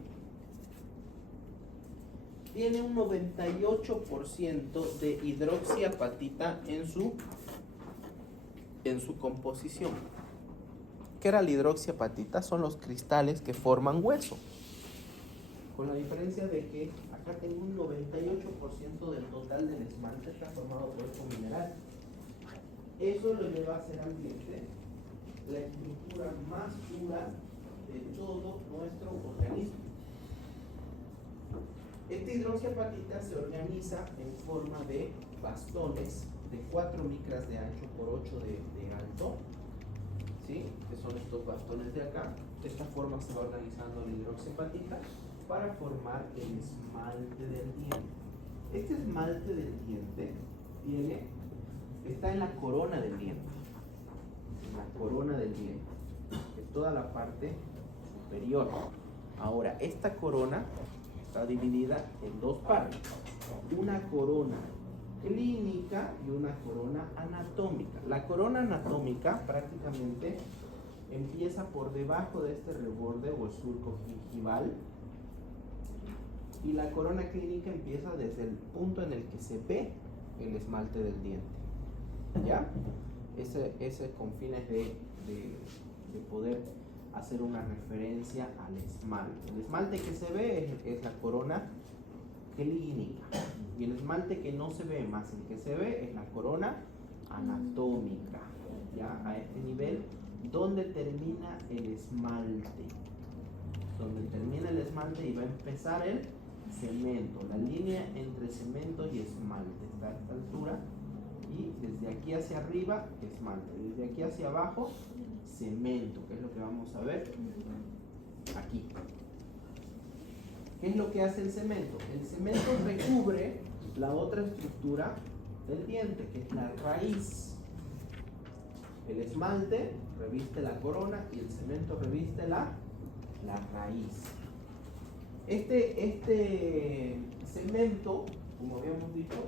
Tiene un 98% de hidroxiapatita en su composición. ¿Qué era la hidroxiapatita? Son los cristales que forman hueso. Con la diferencia de que acá tengo un 98% del total del esmalte está formado por este mineral. Eso lo lleva a hacer al diente la estructura más pura de todo nuestro organismo. Esta hidroxiapatita se organiza en forma de bastones de 4 micras de ancho por 8 de alto, ¿sí? Que son estos bastones de acá. De esta forma se va organizando la hidroxiapatita para formar el esmalte del diente. Este esmalte del diente está en la corona del diente. En la corona del diente, en toda la parte superior. Ahora, esta corona está dividida en 2 partes. Una corona clínica y una corona anatómica. La corona anatómica prácticamente empieza por debajo de este reborde o el surco gingival, y la corona clínica empieza desde el punto en el que se ve el esmalte del diente. ¿Ya? Ese con fines de poder hacer una referencia al esmalte. El esmalte que se ve es la corona clínica, y el esmalte que no se ve más el que se ve es la corona anatómica. Ya a este nivel, donde termina el esmalte, donde termina el esmalte y va a empezar el cemento, la línea entre cemento y esmalte está a esta altura, y desde aquí hacia arriba esmalte, desde aquí hacia abajo cemento, que es lo que vamos a ver aquí. ¿Qué es lo que hace el cemento? El cemento recubre la otra estructura del diente, que es la raíz. El esmalte reviste la corona y el cemento reviste la raíz. Este cemento, como habíamos dicho,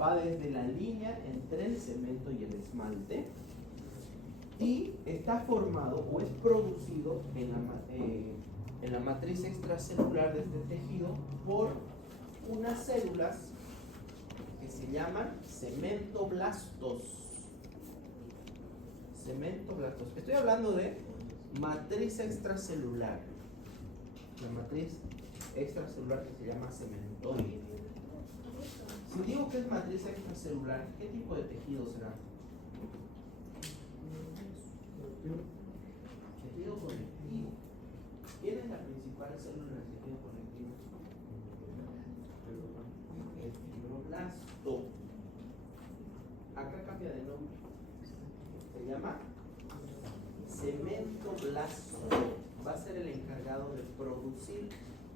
va desde la línea entre el cemento y el esmalte, y está formado o es producido en la matriz extracelular de este tejido por unas células que se llaman cementoblastos. Cementoblastos. Estoy hablando de matriz extracelular. La matriz extracelular que se llama cementoide. Si digo que es matriz extracelular, ¿qué tipo de tejido será? Tejido conectivo. ¿Quién es la principal célula del tejido conectivo? El fibroblasto. Acá cambia de nombre. Se llama cementoblasto. Va a ser el encargado de producir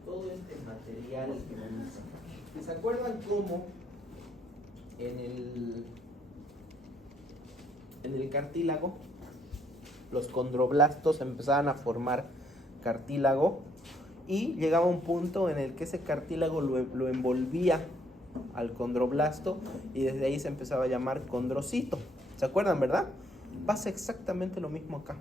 todo este material que vemos acá. ¿Se acuerdan cómo en el cartílago los condroblastos empezaban a formar cartílago, y llegaba un punto en el que ese cartílago lo envolvía al condroblasto, y desde ahí se empezaba a llamar condrocito? ¿Se acuerdan, verdad? Pasa exactamente lo mismo acá.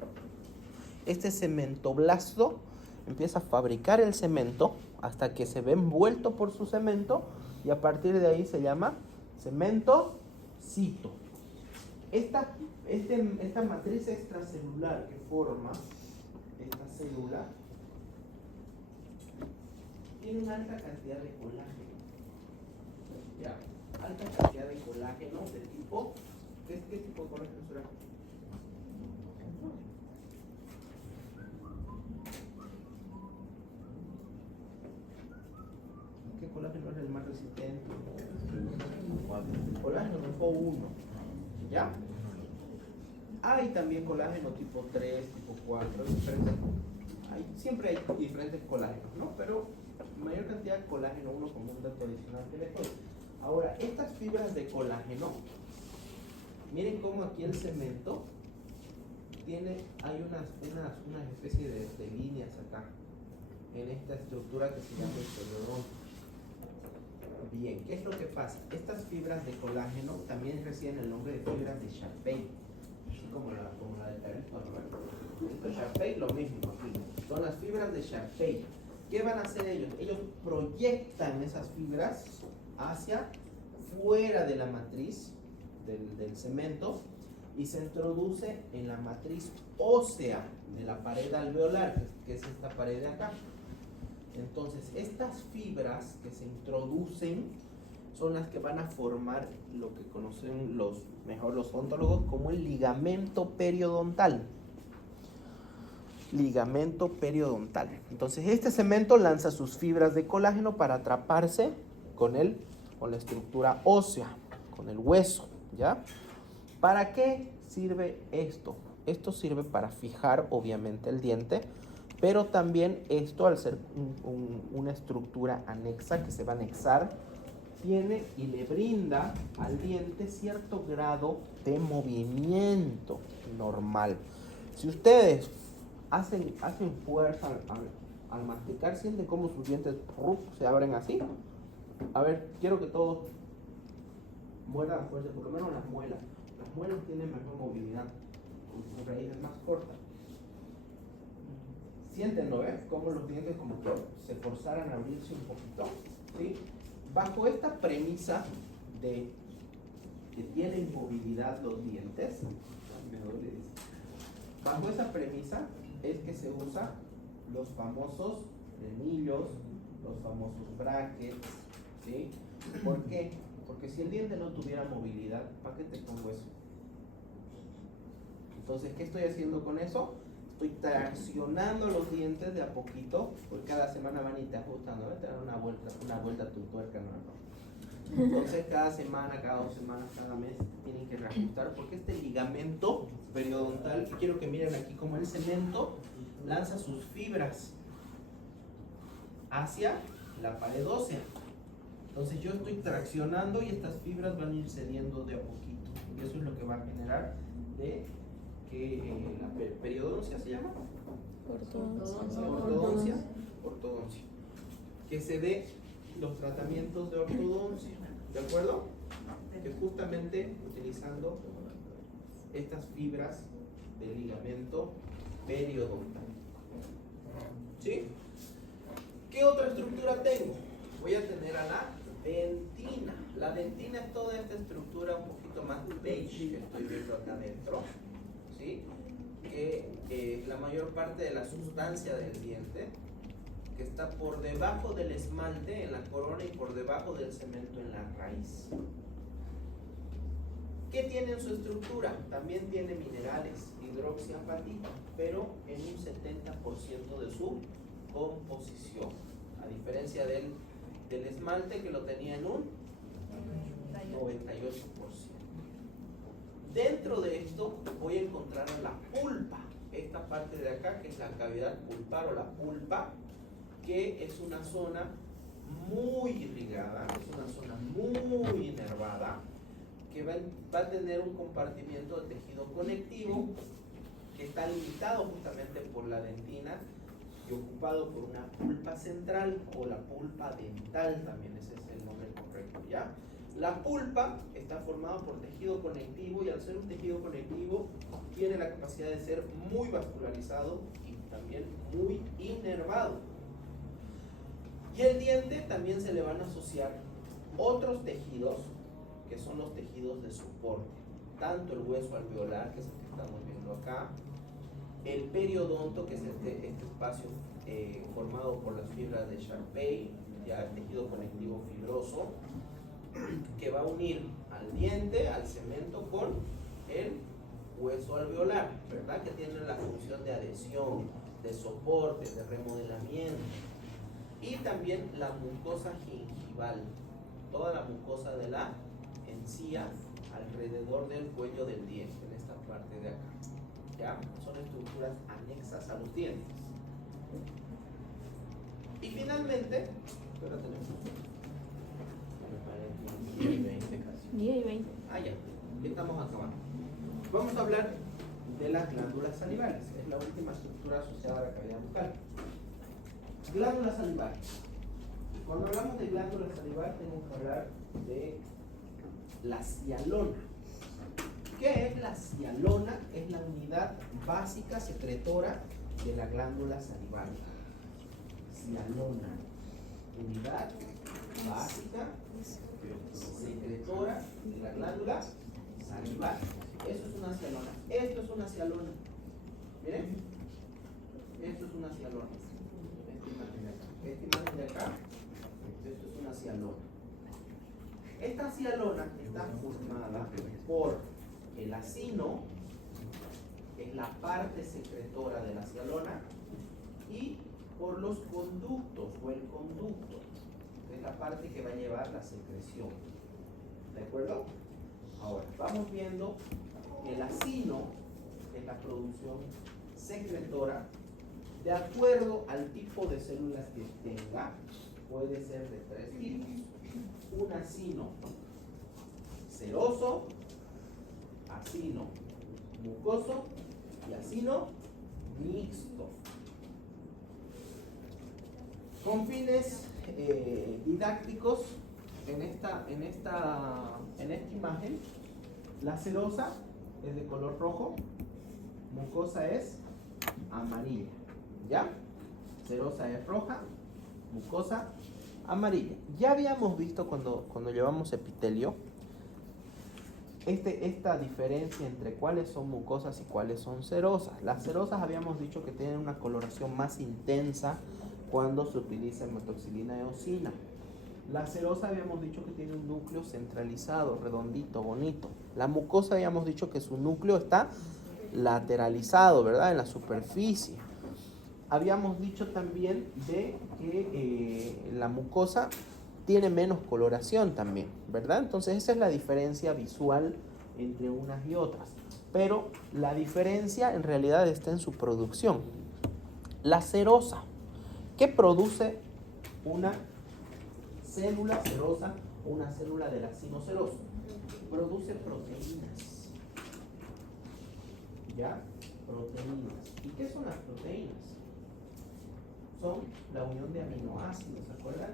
Este cementoblasto empieza a fabricar el cemento hasta que se ve envuelto por su cemento, y a partir de ahí se llama cementocito. cito. Esta matriz extracelular que forma esta célula tiene una alta cantidad de colágeno. Ya, alta cantidad de colágeno de tipo. ¿Qué tipo de colágeno será? ¿Qué colágeno es el más resistente? Colágeno tipo 1. ¿Ya? Hay también colágeno tipo 3, tipo 4, diferentes. Siempre hay diferentes colágenos, ¿no? Pero mayor cantidad de colágeno 1 como un dato adicional que les doy. Ahora, estas fibras de colágeno, miren cómo aquí el cemento hay una especie de líneas acá, en esta estructura que se llama el periodonto. Bien, ¿qué es lo que pasa? Estas fibras de colágeno también reciben el nombre de fibras de Sharpey, así como la del perrito, ¿no? Esto Sharpey, lo mismo aquí. Son las fibras de Sharpey. ¿Qué van a hacer ellos? Ellos proyectan esas fibras hacia fuera de la matriz del cemento y se introduce en la matriz ósea de la pared alveolar, que es esta pared de acá. Entonces, estas fibras que se introducen son las que van a formar lo que conocen los odontólogos como el ligamento periodontal. Ligamento periodontal. Entonces, este cemento lanza sus fibras de colágeno para atraparse con la estructura ósea, con el hueso, ¿ya? ¿Para qué sirve esto? Esto sirve para fijar, obviamente, el diente, pero también esto, al ser una estructura anexa que se va a anexar, tiene y le brinda al diente cierto grado de movimiento normal. Si ustedes hacen fuerza al masticar, sienten cómo sus dientes se abren así. A ver, quiero que todos muerdan fuerte, por lo menos las muelas. Las muelas tienen mejor movilidad, con sus raíces más cortas. Sienten, ¿no ves? Como los dientes como que se forzaran a abrirse un poquito, ¿sí? Bajo esta premisa de que tienen movilidad los dientes, bajo esa premisa es que se usan los famosos frenillos, los famosos brackets, ¿sí? ¿Por qué? Porque si el diente no tuviera movilidad, ¿para qué te pongo eso? Entonces, ¿qué estoy haciendo con eso? Estoy traccionando los dientes de a poquito, porque cada semana van y te ajustan, ¿no? Te dan una vuelta a tu tuerca, ¿no? Entonces, cada semana, cada 2 semanas, cada mes, tienen que reajustar, porque este ligamento periodontal, y quiero que miren aquí como el cemento lanza sus fibras hacia la pared ósea. Entonces, yo estoy traccionando y estas fibras van a ir cediendo de a poquito, y eso es lo que va a generar de que la periodoncia se llama ortodoncia, que se dé los tratamientos de ortodoncia, ¿de acuerdo? Que justamente utilizando estas fibras del ligamento periodontal. ¿Sí? ¿Qué otra estructura tengo? Voy a tener a la dentina. La dentina es toda esta estructura un poquito más beige que estoy viendo acá adentro, ¿sí? Que la mayor parte de la sustancia del diente, que está por debajo del esmalte en la corona y por debajo del cemento en la raíz. ¿Qué tiene en su estructura? También tiene minerales, hidroxiapatita, pero en un 70% de su composición, a diferencia del esmalte que lo tenía en un 98%. Dentro de esto voy a encontrar a la pulpa, esta parte de acá que es la cavidad pulpar o la pulpa, que es una zona muy irrigada, es una zona muy inervada, que va a tener un compartimiento de tejido conectivo que está limitado justamente por la dentina y ocupado por una pulpa central o la pulpa dental, también ese es el nombre correcto, ¿ya? La pulpa está formada por tejido conectivo y al ser un tejido conectivo tiene la capacidad de ser muy vascularizado y también muy inervado. Y el diente también se le van a asociar otros tejidos que son los tejidos de soporte, tanto el hueso alveolar, que es el que estamos viendo acá, el periodonto, que es este espacio formado por las fibras de Sharpey, ya el tejido conectivo fibroso, que va a unir al diente, al cemento, con el hueso alveolar, ¿verdad? Que tiene la función de adhesión, de soporte, de remodelamiento. Y también la mucosa gingival, toda la mucosa de la encía alrededor del cuello del diente, en esta parte de acá. ¿Ya? Son estructuras anexas a los dientes. Y finalmente, ¿qué hora tenemos? Me parece 20 casi. 10 y 20. Ah, ya estamos acabando. Vamos a hablar de las glándulas salivales. Es la última estructura asociada a la cavidad bucal. Glándulas salivales. Cuando hablamos de glándulas salivales tenemos que hablar de la cialona. ¿Qué es la cialona? Es la unidad básica secretora de la glándula salival. Cialona, unidad básica secretora de la glándula salival. Eso es una cialona. Esto es una cialona. Miren, esto es una cialona. Esta imagen de acá, esto es una cialona. Esta cialona está formada por el acino, que es la parte secretora de la cialona, y por los conductos o el conducto, que es la parte que va a llevar la secreción. ¿De acuerdo? Ahora, vamos viendo el acino, que es la producción secretora, de acuerdo al tipo de células que tenga, puede ser de tres tipos. Un acino seroso, acino mucoso y acino mixto. Con fines didácticos, en esta imagen, la serosa es de color rojo, mucosa es amarilla. ¿Ya? Serosa es roja, mucosa amarilla. Ya habíamos visto cuando llevamos epitelio esta diferencia entre cuáles son mucosas y cuáles son serosas. Las serosas habíamos dicho que tienen una coloración más intensa cuando se utiliza hematoxilina eosina. La serosa habíamos dicho que tiene un núcleo centralizado, redondito, bonito. La mucosa habíamos dicho que su núcleo está lateralizado, ¿verdad? En la superficie. Habíamos dicho también de que la mucosa tiene menos coloración también, ¿verdad? Entonces esa es la diferencia visual entre unas y otras. Pero la diferencia en realidad está en su producción. La serosa, ¿qué produce una célula serosa o una célula del acino seroso? Produce proteínas. ¿Ya? Proteínas. ¿Y qué son las proteínas? Son la unión de aminoácidos, ¿se acuerdan?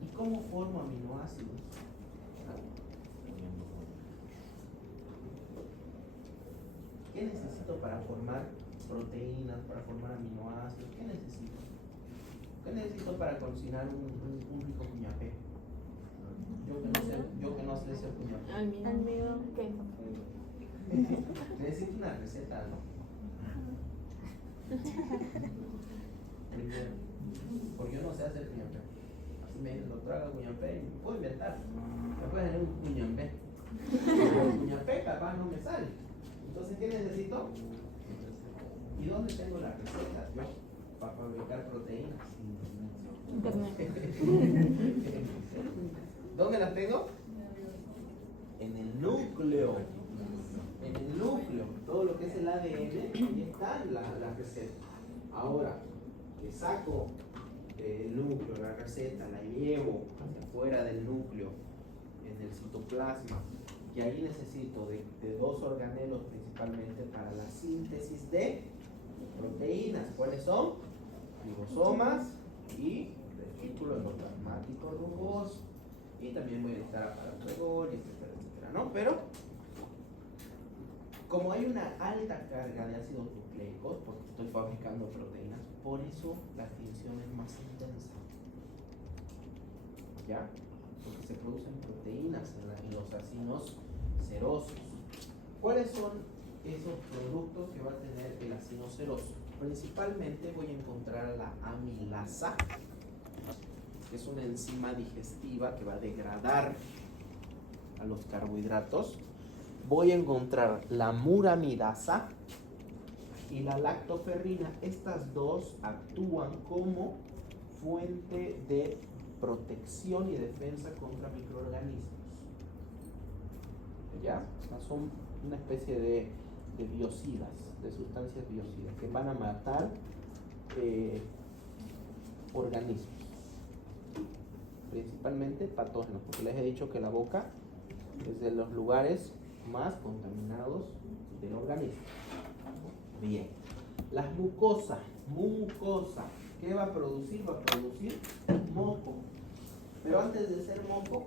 ¿Y cómo formo aminoácidos? ¿Qué necesito para formar proteínas, para formar aminoácidos? ¿Qué necesito? ¿Qué necesito para cocinar un rico cuñapé? Yo que no sé ese cuñapé. Almidón, queso. Necesito una receta, ¿no? Primero, porque yo no sé hacer cuñapé. Así me dicen, doctor, haga cuñapé, y puedo inventar. Me puede hacer un cuñapé. Pero el cuñapé capaz no me sale. Entonces, ¿qué necesito? ¿Y dónde tengo la receta yo para fabricar proteínas? Internet. ¿Dónde las tengo? En el núcleo. En el núcleo. Todo lo que es el ADN, ahí están las recetas. Ahora, que saco del núcleo la receta, la llevo hacia afuera del núcleo, en el citoplasma, y ahí necesito de dos organelos principalmente para la síntesis de proteínas. ¿Cuáles son? Ribosomas y retículo endoplasmático rugoso. Y también voy a necesitar aparato de Golgi, etcétera, etcétera, ¿no? Pero como hay una alta carga de ácidos nucleicos, porque estoy fabricando proteínas, por eso la tinción es más intensa. ¿Ya? porque se producen proteínas en los acinos serosos. ¿Cuáles son esos productos que va a tener el acino seroso? Principalmente voy a encontrar la amilasa, que es una enzima digestiva que va a degradar a los carbohidratos. Voy a encontrar la muramidasa y la lactoferrina. Estas dos actúan como fuente de protección y defensa contra microorganismos. ¿Ya? O sea, son una especie de biocidas, de sustancias biocidas que van a matar organismos, principalmente patógenos, porque les he dicho que la boca es de los lugares más contaminados del organismo. Bien, las mucosas, ¿qué va a producir? Va a producir moco, pero antes de ser moco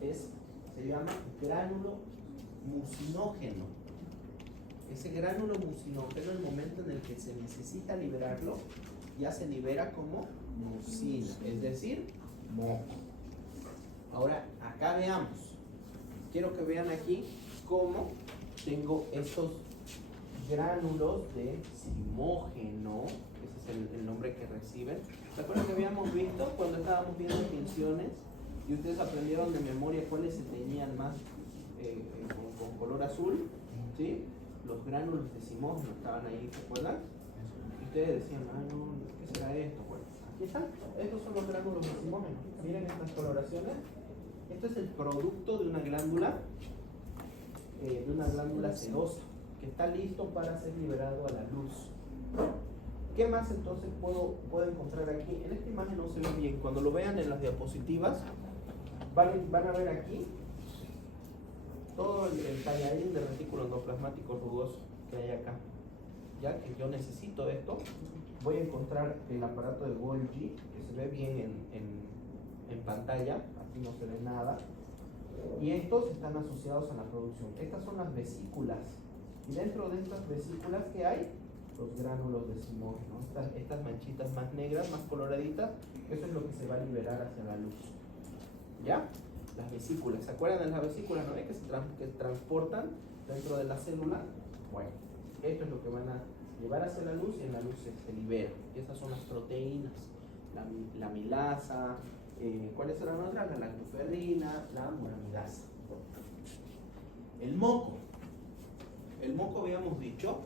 se llama gránulo mucinógeno. Ese gránulo mucinógeno, el momento en el que se necesita liberarlo, ya se libera como mucina, es decir, moco. Ahora, acá veamos. Quiero que vean aquí cómo tengo estos gránulos de zimógeno. Ese es el nombre que reciben. ¿Se acuerdan que habíamos visto cuando estábamos viendo tinciones y ustedes aprendieron de memoria cuáles se teñían más con color azul? ¿Sí? Los gránulos de zimógeno estaban ahí, ¿se acuerdan? Y ustedes decían, no, ¿qué será esto? Bueno, aquí están. Estos son los gránulos de zimógeno. Miren estas coloraciones. Esto es el producto de una glándula serosa que está listo para ser liberado a la luz. ¿Qué más entonces puedo encontrar aquí? En esta imagen no se ve bien. Cuando lo vean en las diapositivas, van a ver aquí todo el tallarín de retículo endoplasmático rugoso que hay acá. Ya que yo necesito esto, voy a encontrar el aparato de Golgi, que se ve bien en pantalla, aquí no se ve nada. Y estos están asociados a la producción. Estas son las vesículas. Y dentro de estas vesículas, ¿qué hay? Los gránulos de zimógeno. Estas manchitas más negras, más coloraditas, eso es lo que se va a liberar hacia la luz. ¿Ya? Las vesículas. ¿Se acuerdan de las vesículas? ¿No? Que transportan dentro de la célula. Bueno, esto es lo que van a llevar hacia la luz y en la luz se libera. Y esas son las proteínas. La amilasa. ¿Cuáles eran otras? La lactoferrina, la muramidasa. El moco. El moco habíamos dicho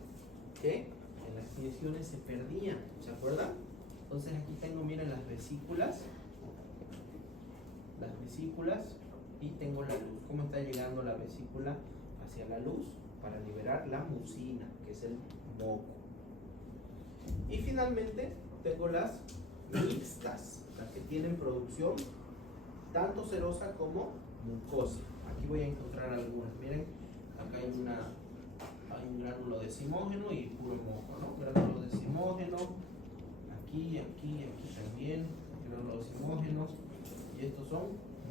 que en las inyecciones se perdían, ¿se acuerdan? Entonces aquí tengo, miren, las vesículas y tengo la luz. ¿Cómo está llegando la vesícula hacia la luz? Para liberar la mucina, que es el moco. Y finalmente tengo las mixtas, las que tienen producción tanto serosa como mucosa. Aquí voy a encontrar algunas. Miren, acá hay un gránulo de zimógeno y puro moco, ¿no? Gránulo de zimógeno, aquí también, gránulo de zimógeno, y estos son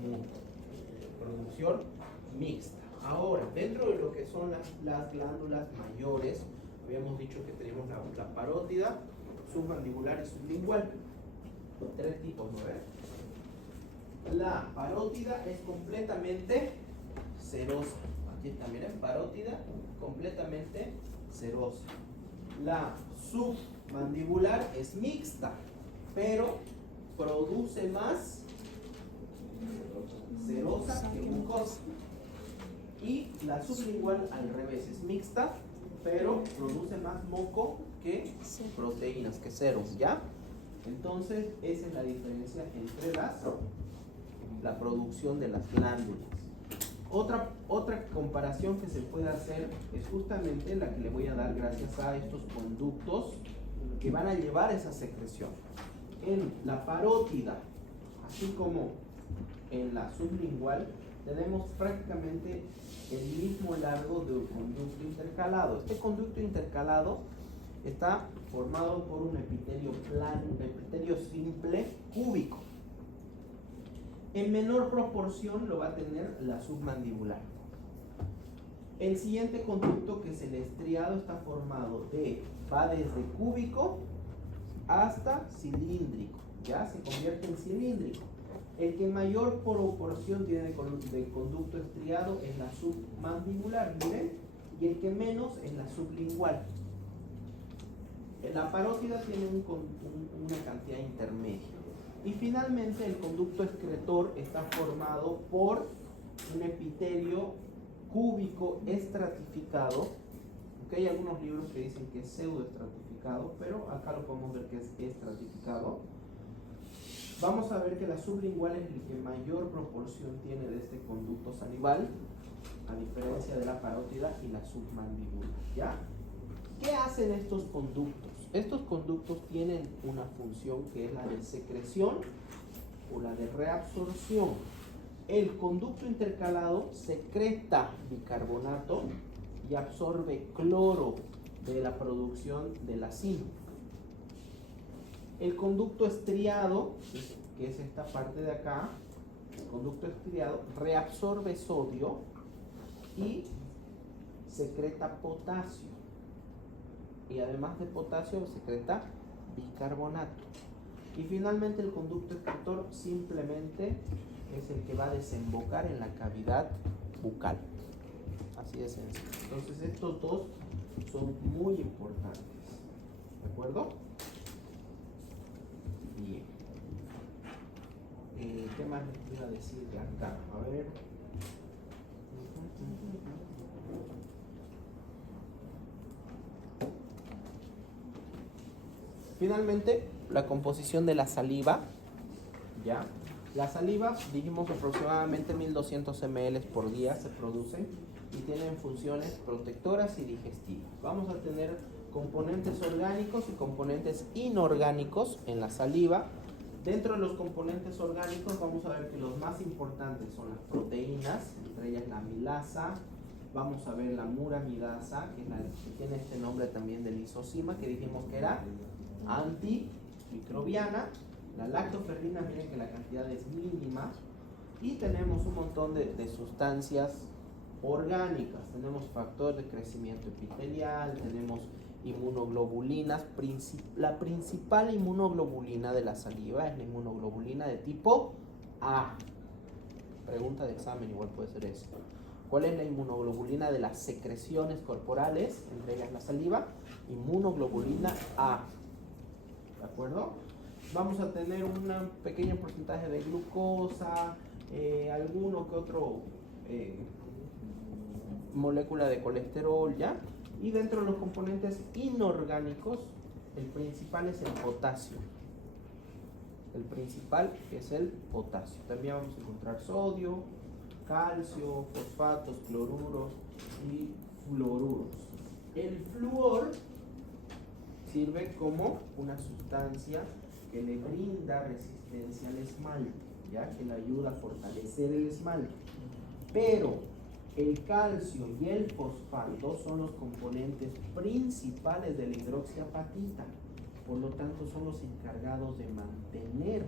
muco. Producción mixta. Ahora, dentro de lo que son las glándulas mayores, habíamos dicho que tenemos la parótida, submandibular y sublingual. Tres tipos, ¿no ves? La parótida es completamente serosa. Aquí también es parótida, completamente serosa. La submandibular es mixta, pero produce más serosa que mucosa. Y la sublingual al revés, es mixta, pero produce más moco que proteínas, que serum, ¿ya? Entonces, esa es la diferencia entre la producción de las glándulas. Otra comparación que se puede hacer es justamente la que le voy a dar gracias a estos conductos que van a llevar esa secreción. En la parótida, así como en la sublingual, tenemos prácticamente el mismo largo de un conducto intercalado. Este conducto intercalado está formado por un epitelio plano, un epitelio simple cúbico. En menor proporción lo va a tener la submandibular. El siguiente conducto, que es el estriado, está formado va desde cúbico hasta cilíndrico. Ya se convierte en cilíndrico. El que mayor proporción tiene de conducto estriado es la submandibular, miren, y el que menos es la sublingual. La parótida tiene una cantidad intermedia. Y finalmente el conducto excretor está formado por un epitelio cúbico estratificado. Hay algunos libros que dicen que es pseudoestratificado, pero acá lo podemos ver que es estratificado. Vamos a ver que la sublingual es el que mayor proporción tiene de este conducto salival, a diferencia de la parótida y la submandibular, ¿ya? ¿Qué hacen estos conductos? Estos conductos tienen una función que es la de secreción o la de reabsorción. El conducto intercalado secreta bicarbonato y absorbe cloro de la producción del acino. El conducto estriado, que es esta parte de acá, el conducto estriado reabsorbe sodio y secreta potasio. Y además de potasio secreta bicarbonato. Y finalmente el conducto excretor simplemente es el que va a desembocar en la cavidad bucal. Así de sencillo. Entonces estos dos son muy importantes. ¿De acuerdo? Bien. ¿Qué más les iba a decir de acá? A ver. Finalmente, la composición de la saliva. ¿Ya? La saliva, dijimos que aproximadamente 1200 ml por día se producen y tienen funciones protectoras y digestivas. Vamos a tener componentes orgánicos y componentes inorgánicos en la saliva. Dentro de los componentes orgánicos vamos a ver que los más importantes son las proteínas, entre ellas la amilasa. Vamos a ver la muramidasa, que es la que tiene este nombre también de lisozima, que dijimos que era antimicrobiana. La lactoferrina, miren que la cantidad es mínima. Y tenemos un montón de sustancias orgánicas. Tenemos factor de crecimiento epitelial, tenemos inmunoglobulinas. La principal inmunoglobulina de la saliva es la inmunoglobulina de tipo A. Pregunta de examen igual puede ser eso. ¿Cuál es la inmunoglobulina de las secreciones corporales? Entre ellas la saliva. Inmunoglobulina A. ¿De acuerdo? Vamos a tener un pequeño porcentaje de glucosa, alguno que otro molécula de colesterol, ¿ya? Y dentro de los componentes inorgánicos, el principal es el potasio. El principal es el potasio. También vamos a encontrar sodio, calcio, fosfatos, cloruros y fluoruros. El flúor sirve como una sustancia que le brinda resistencia al esmalte, ya que le ayuda a fortalecer el esmalte. Pero el calcio y el fosfato son los componentes principales de la hidroxiapatita, por lo tanto son los encargados de mantener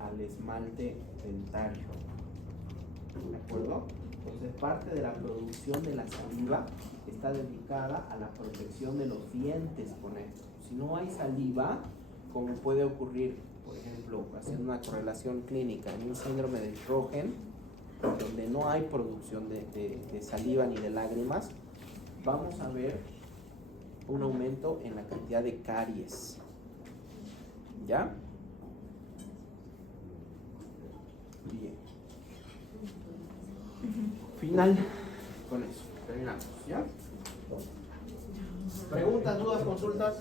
al esmalte dentario. ¿De acuerdo? Entonces parte de la producción de la saliva está dedicada a la protección de los dientes con esto. Si no hay saliva, como puede ocurrir, por ejemplo, haciendo una correlación clínica en un síndrome de Sjögren, donde no hay producción de saliva ni de lágrimas, vamos a ver un aumento en la cantidad de caries. ¿Ya? Bien. Final con eso. Terminamos. ¿Ya? ¿Preguntas, dudas, consultas?